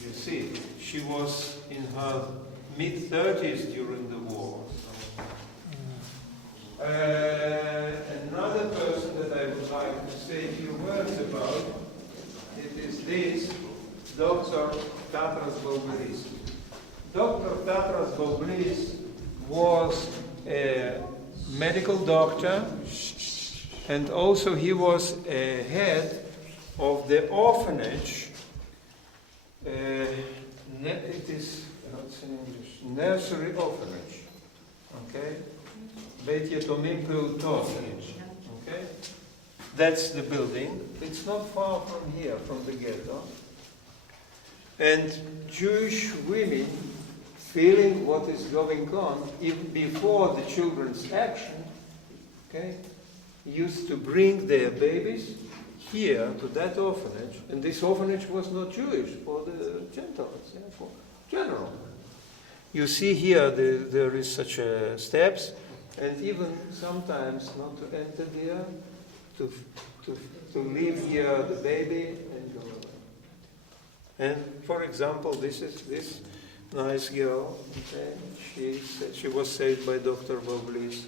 You see, she was in her mid-30s during the war. Another person that I would like to say a few words about, it is this, Dr. Tatras Boblis. Dr. Tatras Boblis was a medical doctor, and also he was a head of the orphanage. It is, what's in English? Nursery orphanage. Okay? Beit Yatomim Peutot. Okay? That's the building. It's not far from here, from the ghetto. And Jewish women, feeling what is going on, even before the children's action, okay, used to bring their babies here to that orphanage. And this orphanage was not Jewish, for the Gentiles, for general. You see here, there is such steps, and even sometimes not to enter there, to leave here the baby and go. And for example, this is this nice girl. Okay? She was saved by Dr. Boblis,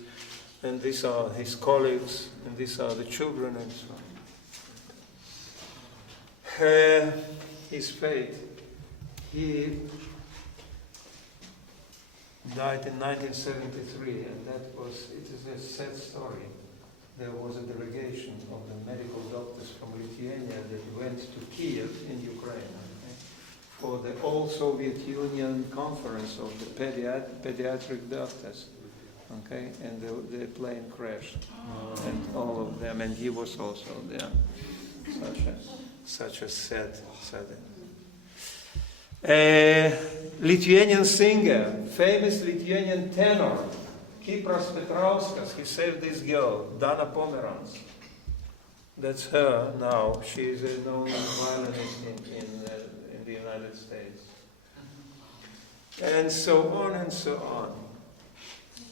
and these are his colleagues, and these are the children, and so on. His fate. He died in 1973, and it is a sad story. There was a delegation of the medical doctors from Lithuania that went to Kiev in Ukraine for the all Soviet Union conference of the pediatric doctors. okay, and the plane crashed, and all of them, and he was also there. Such a sad. Lithuanian singer, famous Lithuanian tenor, Kipras Petrauskas, he saved this girl, Dana Pomerans. That's her now. She is a known violinist in the United States. And so on and so on.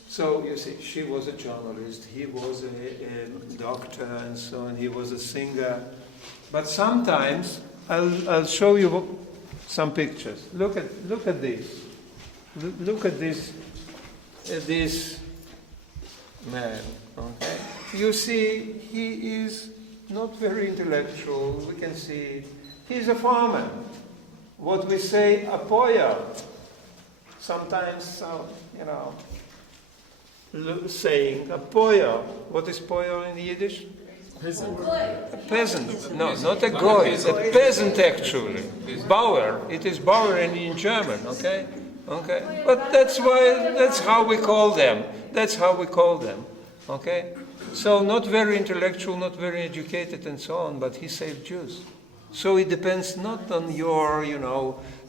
So you see, she was a journalist, he was a doctor and so on, he was a singer. But sometimes, I'll show you some pictures. Look at this. Look at this man, okay? You see, he is not very intellectual, we can see. He's a farmer. What we say, a poya. Sometimes, saying a poya. What is poya in Yiddish? Peasant. A peasant. No, not a goy. A peasant, actually. Bauer. It is Bauer in German, okay? Okay. But that's how we call them. That's how we call them, okay? So not very intellectual, not very educated and so on, but he saved Jews. So it depends not on your,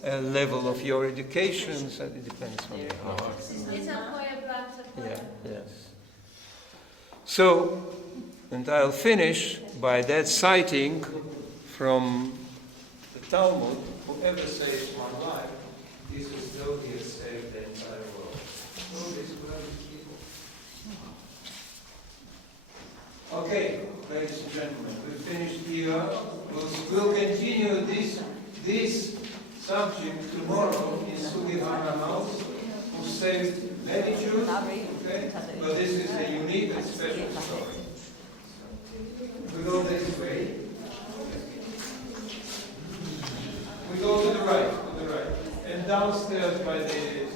level of your education, so it depends on your heart. Yeah, yes. So, and I'll finish by that citing from the Talmud, whoever saves my life is as though he has saved the entire world. Oh, this okay, ladies and gentlemen, we've finished here. We'll continue this subject tomorrow in Sugihara House, who saved many Jews, okay? But this is a unique and special story. We go this way. We go to the right, and downstairs by the staircase.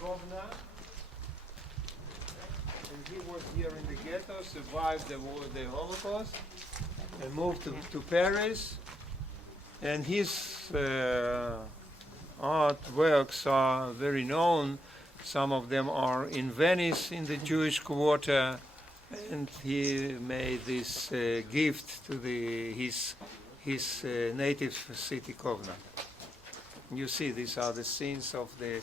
Kovno, and he was here in the ghetto, survived the Holocaust, and moved to Paris. And his artworks are very known. Some of them are in Venice, in the Jewish quarter, and he made this gift to his native city Kovno. You see, these are the scenes of the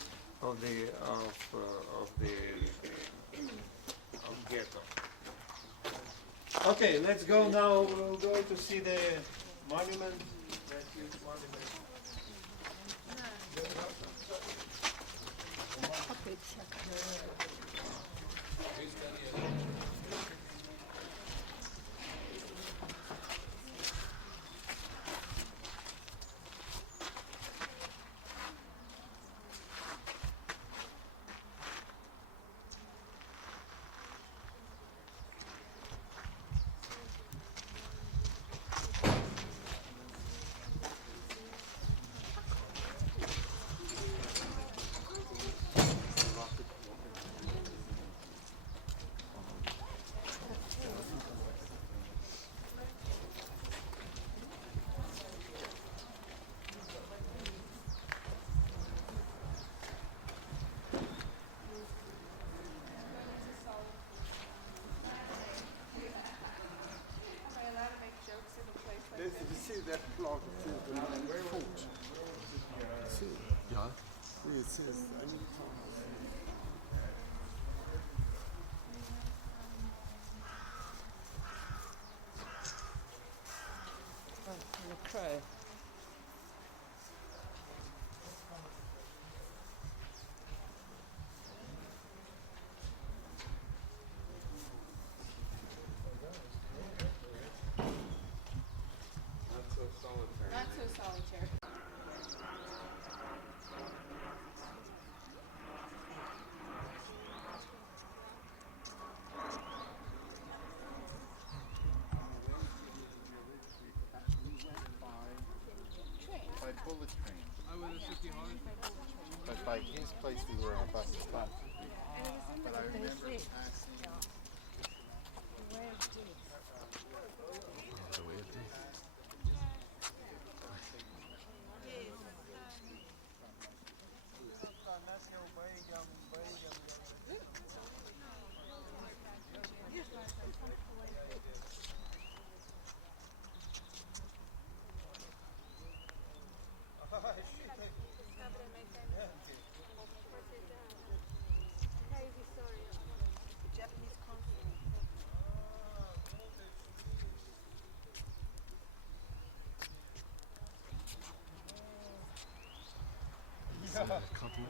ghetto. Okay, let's go now. We'll go to see the monument. That huge monument. You see that plot fort? Yeah. It says Okay. Not so solitary. By bullet train. But by his place we were on a bus stop. But I remember passing.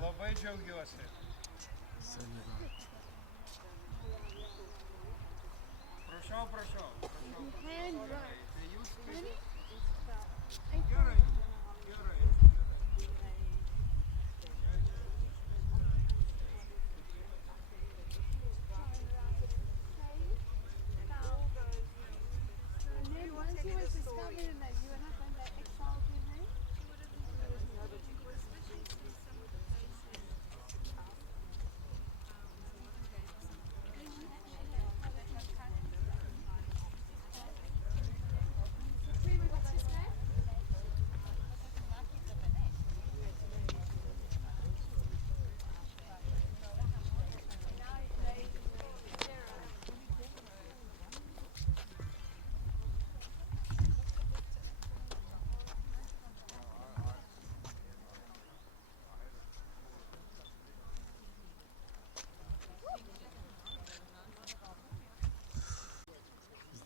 Labai džiaugiuosi. Prašau, prašau. Gerai, gerai. Once he was discovered in that you would have been exiled with him.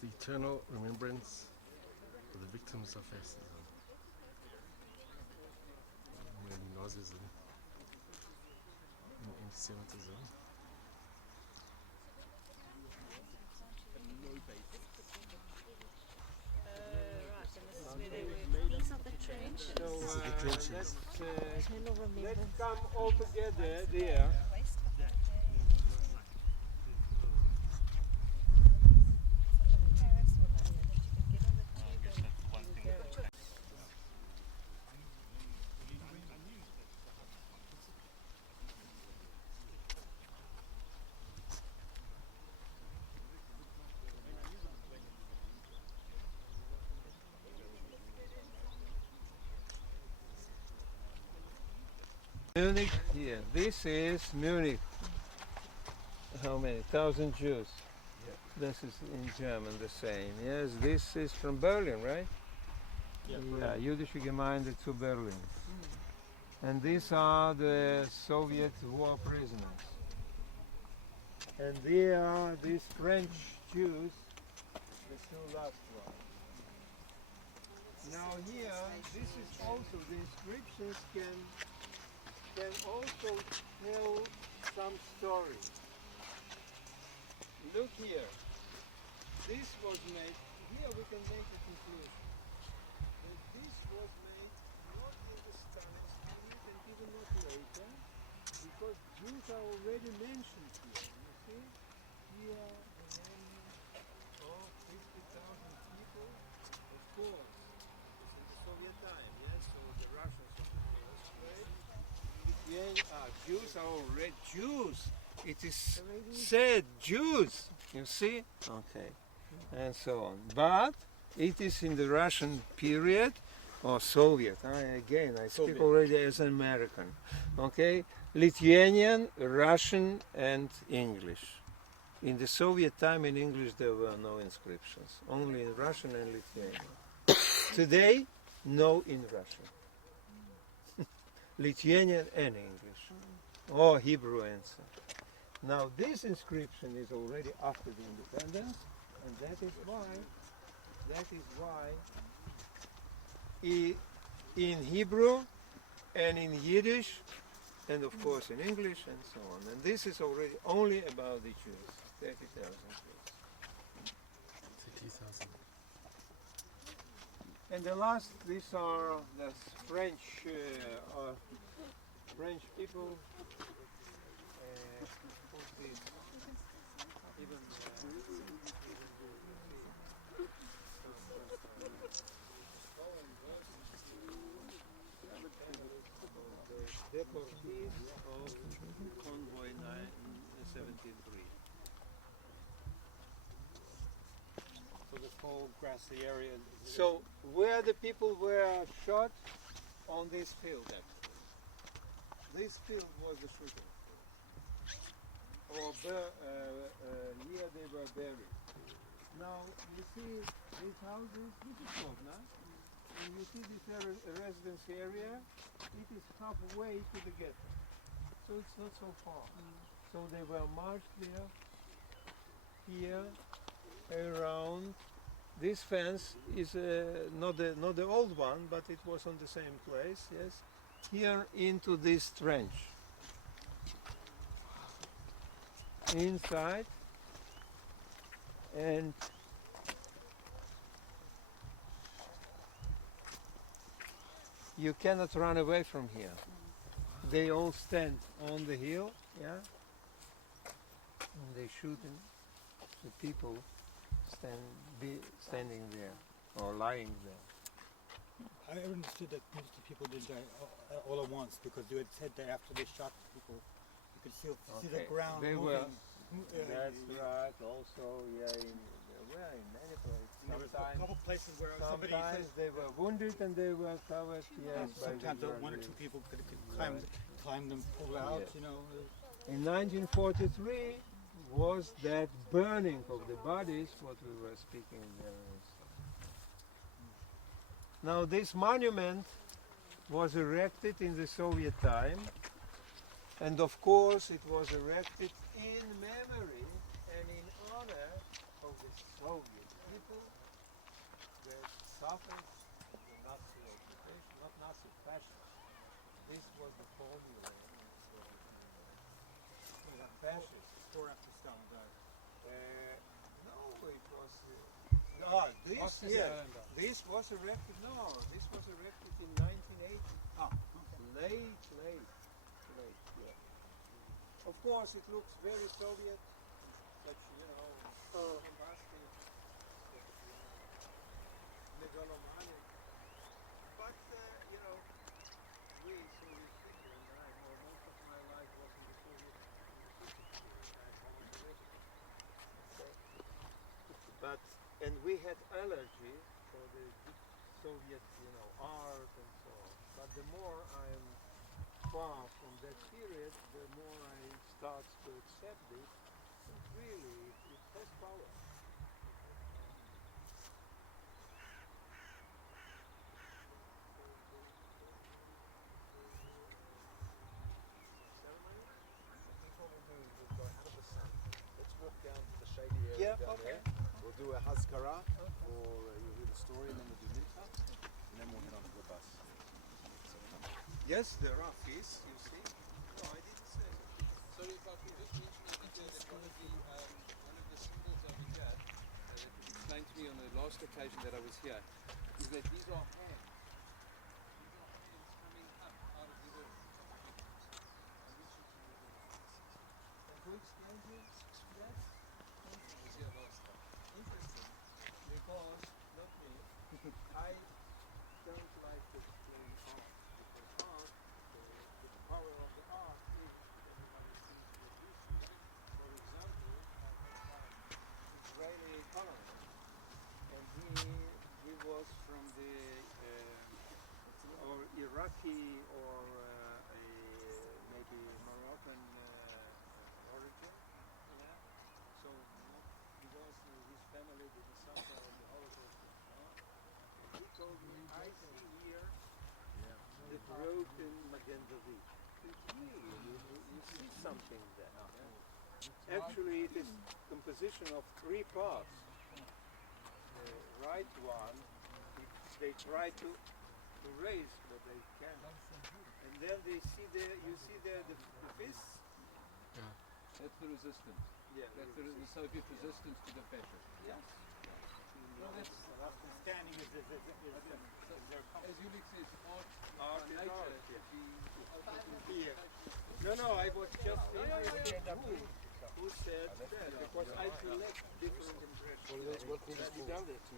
the eternal remembrance of the victims of racism. When Nazism and anti-Semitism. These are the trenches. These are the trenches. Let's come all together there. Munich here. This is Munich. How many? 1,000 Jews. Yeah. This is in German the same. Yes, this is from Berlin, right? Yeah, Jüdische Gemeinde zu Berlin. And these are the Soviet war prisoners. And they are these French Jews, the two last ones. Now here, this is also, the inscriptions can also tell some story. Look here. This was made, here we can make a conclusion. That this was made not in the Stalin's period and even not later, because Jews are already mentioned here. You see? Here the name of 50,000 people, of course. It's in the Soviet time, yes? So the Russians are the first place. Jews are already Jews. It is said Jews, you see? Okay, and so on. But it is in the Russian period, or Soviet. I speak already as an American. Okay, Lithuanian, Russian, and English. In the Soviet time, in English there were no inscriptions, only in Russian and Lithuanian. Today, no in Russian. Lithuanian and English, or Hebrew and so. Now this inscription is already after the independence, and that is why in Hebrew and in Yiddish and of course in English and so on. And this is already only about the Jews, 30,000 Jews. 30,000. And the last, these are the French people. Deportees of Convoy 73. So this whole grassy area. So where the people were shot on this field actually. This field was the shooting field. Or here they were buried. Now you see these houses, this is Kovno. And you see this residence area, it is halfway to the ghetto. So it's not so far. So they were marched there, here, around. This fence is not the old one, but it was on the same place, yes. Here into this trench. Inside, and you cannot run away from here. They all stand on the hill, yeah, and they shooting the people standing there or lying there. I understood that most of the people didn't die all at once because you had said that after they shot the people, you could see the ground They moving. were. That's right. Also, yeah, in many places. There was a couple places where somebody Sometimes said they were wounded and they were covered. Yes, by sometimes the one or Germans. two people could climb them, pull out. Yes. You know. In 1943 was that burning of the bodies, what we were speaking there. Now this monument was erected in the Soviet time, and of course it was erected in memory and in honor of the Soviet people that suffered the Nazi occupation, not Nazi fascism. This was the formula in the Soviet Union. Fascist. Before after Stalin died. No, it was. This was erected. No, this was erected in 1980. Late. Yeah. Of course, it looks very Soviet, but bombastic, megalomaniac. But we Soviet people, and I, most of my life was in the Soviet and we had allergy for the Soviet, art and so on. But the more I'm far from that period, the more I start to accept it. And really, it has power. Yes, there are fees, you see. No, I didn't say that. Sorry if I could just mention that one of the symbols over here that was explained to me on the last occasion that I was here is that these are hands. These are hands coming up out of the earth. And this should be the And who explained you that? I was here last time. Interesting, because, not me, I don't like to explain art, because art, the power of the art is that everybody sees the beauty. For example, I have one Israeli economist, and he was from the or Iraqi or maybe Moroccan origin. Yeah. So because his family didn't suffer in the Holocaust and so on. He told me, I see here the broken Magen David. You see something there. Yeah? Actually, it is composition of 3 parts. The right one, they try to raise, but they can't. And then they see there, you see there the fists? That's the resistance. Yeah. That's the Soviet resistance to the fascists. Yes. Well, that's Standing is their as Ulrich says, art Art by is nature. art, yeah. here. No, I was just interested who said that, because I collect different impressions. What needs to be done there to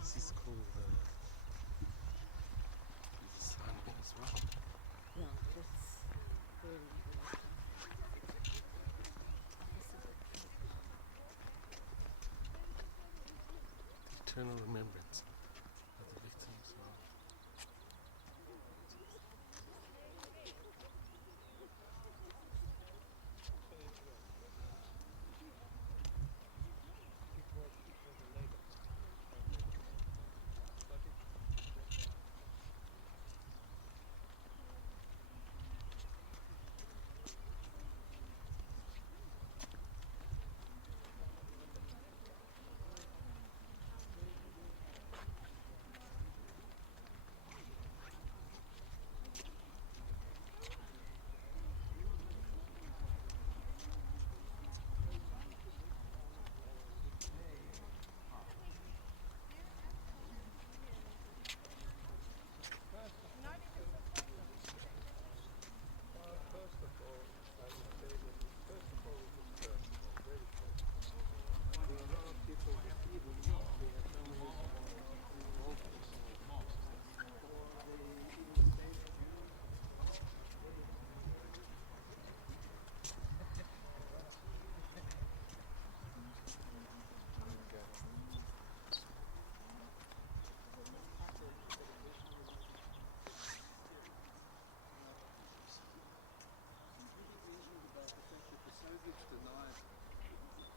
This is called sun as well. Yeah, that's very Eternal remembrance of the victims of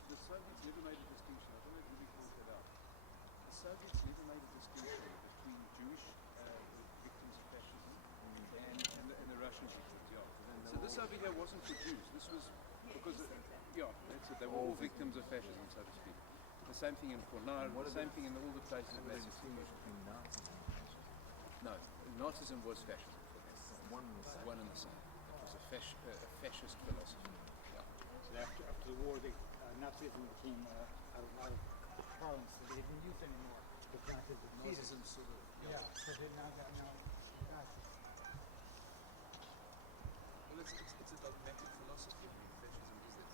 The Soviets never made a distinction. I don't know if you pointed that out. The Soviets never made a distinction between Jewish victims of fascism and the Russian victims. Yeah. So this over here wasn't for Jews. This was because, that's it. They were all victims of fascism, so to speak. the same thing in Kornar, the same thing in all the places of mass execution. No, Nazism was fascism for them. One and the same. It was a fascist philosophy. Yeah. So after the war, Nazism became a lot of parlance, so they didn't use it anymore. Nazism sort of. Yeah, so they now Nazis. Well, it's a dogmatic philosophy. Fascism is that.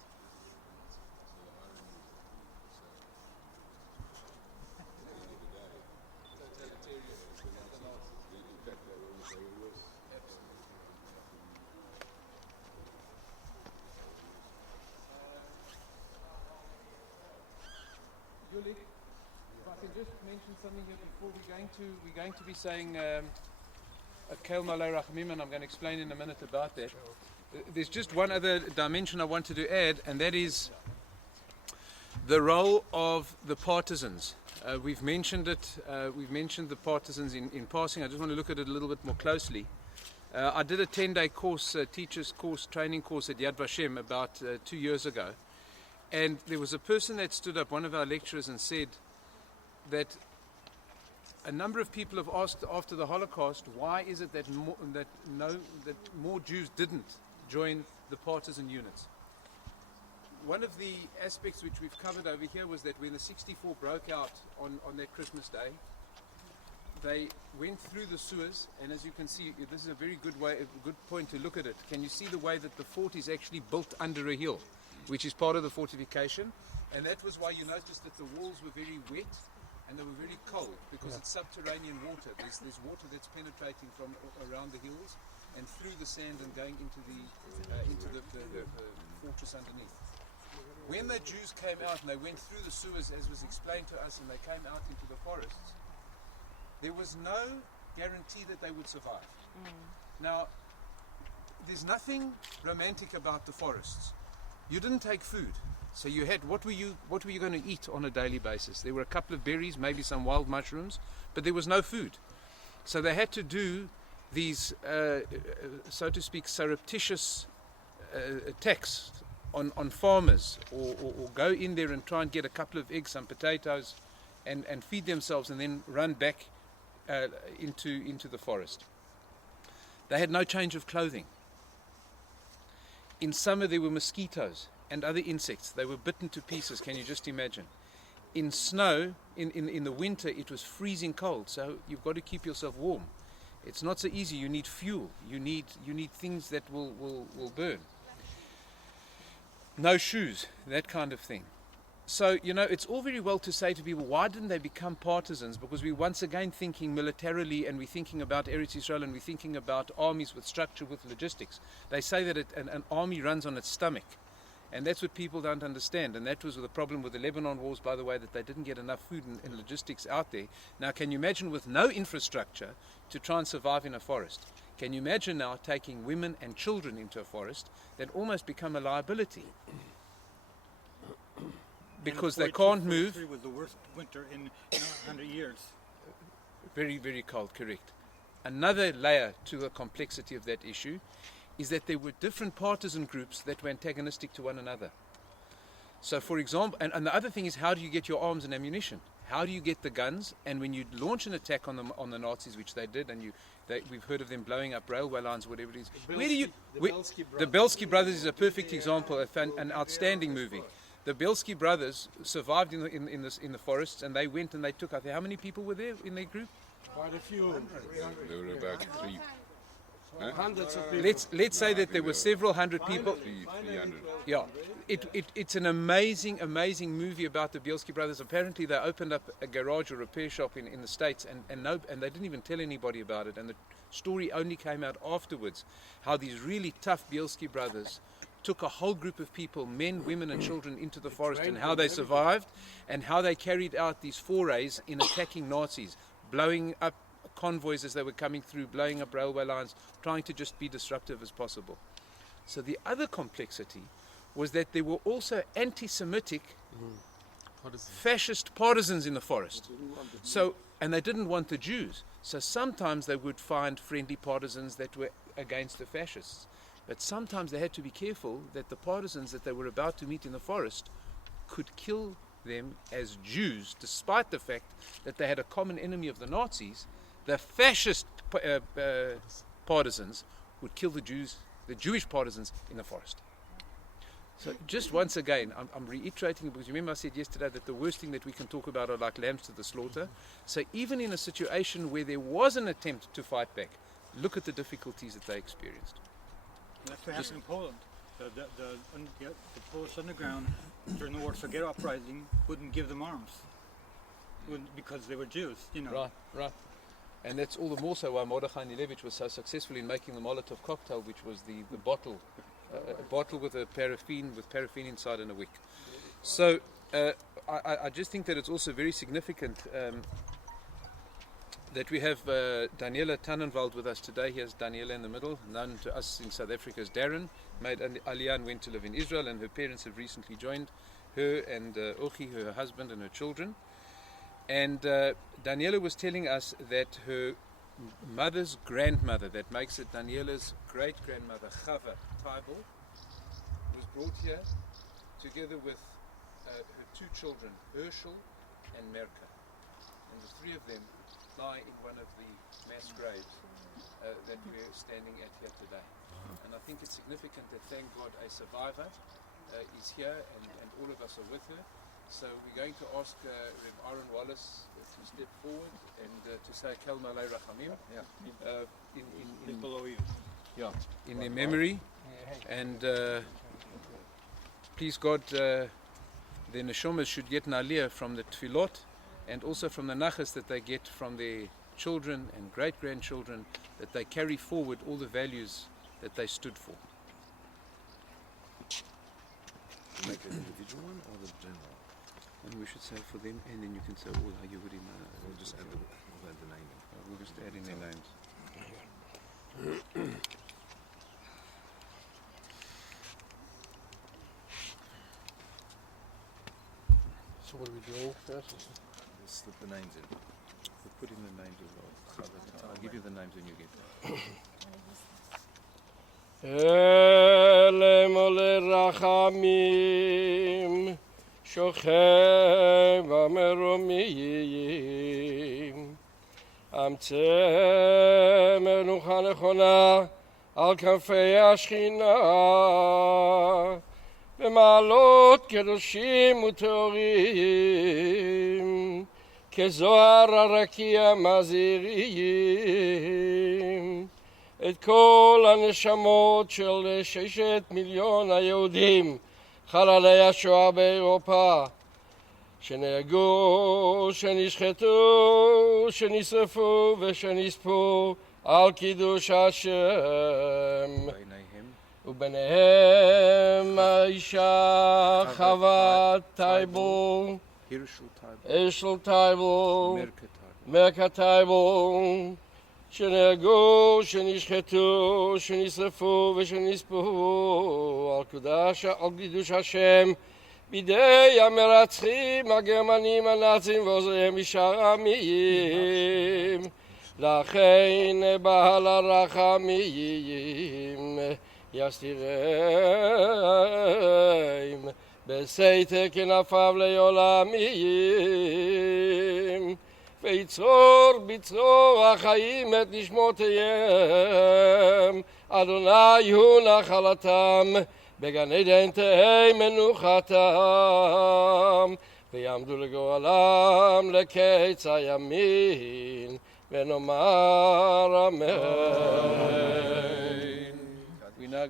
Yulik, if I can just mention something here before we're going to be saying Kel Malay Rachamim, and I'm going to explain in a minute about that. There's just one other dimension I wanted to add, and that is the role of the partisans. We've mentioned it. We've mentioned the partisans in passing. I just want to look at it a little bit more closely. I did a 10-day course, teacher's course, training course at Yad Vashem about 2 years ago. And there was a person that stood up, one of our lecturers, and said that a number of people have asked after the Holocaust, why is it that more Jews didn't join the partisan units? One of the aspects which we've covered over here was that when the 64 broke out on that Christmas day, they went through the sewers, and as you can see, this is a very good point to look at it. Can you see the way that the fort is actually built under a hill, which is part of the fortification? And that was why you noticed that the walls were very wet and they were very cold, because it's subterranean water. There's water that's penetrating from around the hills and through the sand and going into the fortress underneath. When the Jews came out and they went through the sewers, as was explained to us, and they came out into the forests, there was no guarantee that they would survive. Now, there's nothing romantic about the forests. You didn't take food, so you had what were you going to eat on a daily basis? There were a couple of berries, maybe some wild mushrooms, but there was no food. So they had to do these, so to speak, surreptitious attacks on farmers, or go in there and try and get a couple of eggs, some potatoes, and feed themselves, and then run back into the forest. They had no change of clothing. In summer there were mosquitoes and other insects. They were bitten to pieces, can you just imagine? In snow, in the winter, it was freezing cold, so you've got to keep yourself warm. It's not so easy. You need fuel. You need things that will burn. No shoes, that kind of thing. So, it's all very well to say to people, why didn't they become partisans? Because we're once again thinking militarily, and we're thinking about Eretz Israel, and we're thinking about armies with structure, with logistics. They say that an army runs on its stomach. And that's what people don't understand. And that was the problem with the Lebanon wars, by the way, that they didn't get enough food and logistics out there. Now, can you imagine with no infrastructure to try and survive in a forest? Can you imagine now taking women and children into a forest that almost become a liability? Because they can't move. It was the worst winter in 100 years. Very, very cold, correct. Another layer to the complexity of that issue is that there were different partisan groups that were antagonistic to one another. So, for example, and the other thing is, how do you get your arms and ammunition? How do you get the guns? And when you launch an attack on the Nazis, which they did, and we've heard of them blowing up railway lines, whatever it is. The Belsky Brothers is a perfect example, an outstanding movie. The Belsky brothers survived in the forests, and they went and they took out. How many people were there in their group? Quite a few. There were about 3. Hundreds of people. Let's say that there were several hundred people. 300. Yeah, it's an amazing movie about the Bielski brothers. Apparently, they opened up a garage or repair shop in the States, and they didn't even tell anybody about it. And the story only came out afterwards. How these really tough Bielski brothers took a whole group of people, men, women, and children, into the forest, and how they survived, and how they carried out these forays in attacking Nazis, blowing up convoys as they were coming through, blowing up railway lines, trying to just be disruptive as possible. So the other complexity was that there were also anti-Semitic fascist partisans in the forest. And they didn't want the Jews. So sometimes they would find friendly partisans that were against the fascists. But sometimes they had to be careful that the partisans that they were about to meet in the forest could kill them as Jews, despite the fact that they had a common enemy of the Nazis. The fascist partisans would kill the Jewish partisans in the forest. So just once again, I'm reiterating, because you remember I said yesterday that the worst thing that we can talk about are like lambs to the slaughter. So even in a situation where there was an attempt to fight back, look at the difficulties that they experienced. That's what happened in Poland. The Polish underground during the Warsaw Ghetto uprising wouldn't give them arms, because they were Jews, you know. Right. And that's all the more so why Mordechai Nilevich was so successful in making the Molotov cocktail, which was the bottle, a bottle with paraffin inside and a wick. So I just think that it's also very significant that we have Daniela Tannenwald with us today. Here's Daniela in the middle, known to us in South Africa as Darren, made Aliyah and went to live in Israel, and her parents have recently joined her and Ochi, her husband, and her children. And Daniela was telling us that her mother's grandmother, that makes it Daniela's great-grandmother, Chava Taibel, was brought here together with her two children, Herschel and Merka. And the three of them lie in one of the mass graves that we're standing at here today. And I think it's significant that, thank God, a survivor is here, and all of us are with her. So we're going to ask Rev Aaron Wallace to step forward and to say Kel Malay Rachamim in their memory. And please God, the neshomas should get an aliyah from the tefillot, and also from the nachas that they get from their children and great-grandchildren, that they carry forward all the values that they stood for. Make an individual one or the general? And we should say for them, and then you can say all Yehudim. We'll just add the name in. We'll just add in their names. So what are we doing first? We'll slip the names in. We'll put in the names as well. I'll give you the names when you get there. Elem ole rachamim שוכב המרומים, אמצא מנוחה נכונה על כנפי השכינה, במעלות קדושים וטהורים, כזוהר הרקיע מזהירים, את כל הנשמות של 6 מיליון היהודים, חללי השואה באירופה, שנהרגו, שנשחטו, שנשרפו ושנספו על קידוש השם. וביניהם האישה חווה טייבל, הרשל טייבל, מרקה טייבל, שנהרגו, שנשחטו, שנשרפו ושנספו על קידוש השם בידי המרצחים הגרמנים הנאצים ועוזריהם משאר העמים. לכן בעל הרחמים יסתירם בסתר כנפיו לעולמים, ויצרור בצרור החיים את נשמותיהם, אדוני הוא נחלתם, בגן עדן תהי מנוחתם, ויעמדו לגורלם לקץ הימין, ונאמר אמן. We're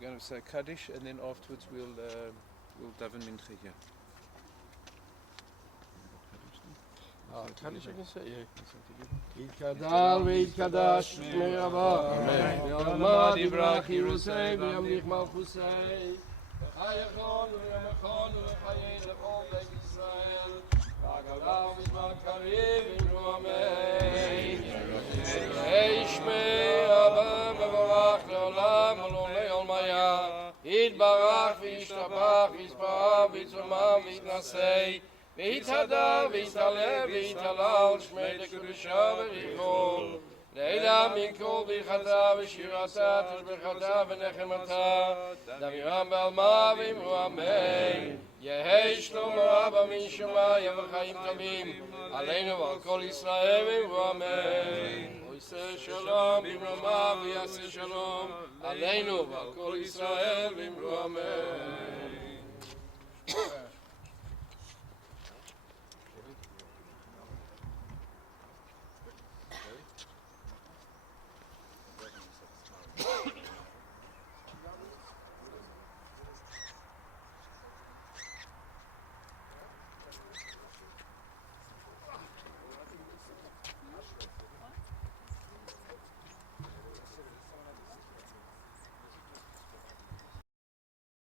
going to say Kaddish, and then afterwards we'll daven mincha here. Kaddish I can say, yeah. יתקדל ויתקדש שמי רבה, ועמד יברח ירוסי וימליך מלכוסי, וחייכון וימכון וחיי לכל בית ישראל, והגולה ומזמן קריב ימרו אמן. יהי שמי רבה מבורך לעולם ולעולמי עולמיה, יתברך וישתבח ויספר ויצומם ויתנשא, ויתהדר ויתעלה ויתהלל שמי לקדושה וריחול, לעילה מן כל ברכתה ושירתה תשבחתה ונחמתה, דמירם בעלמה ואמרו אמן. יהי שלמה אבא מן שמיים וחיים טובים עלינו ועל כל ישראל ואמרו אמן. עושה שלום במרומיו ויעשה שלום עלינו ועל כל ישראל ואמרו אמן.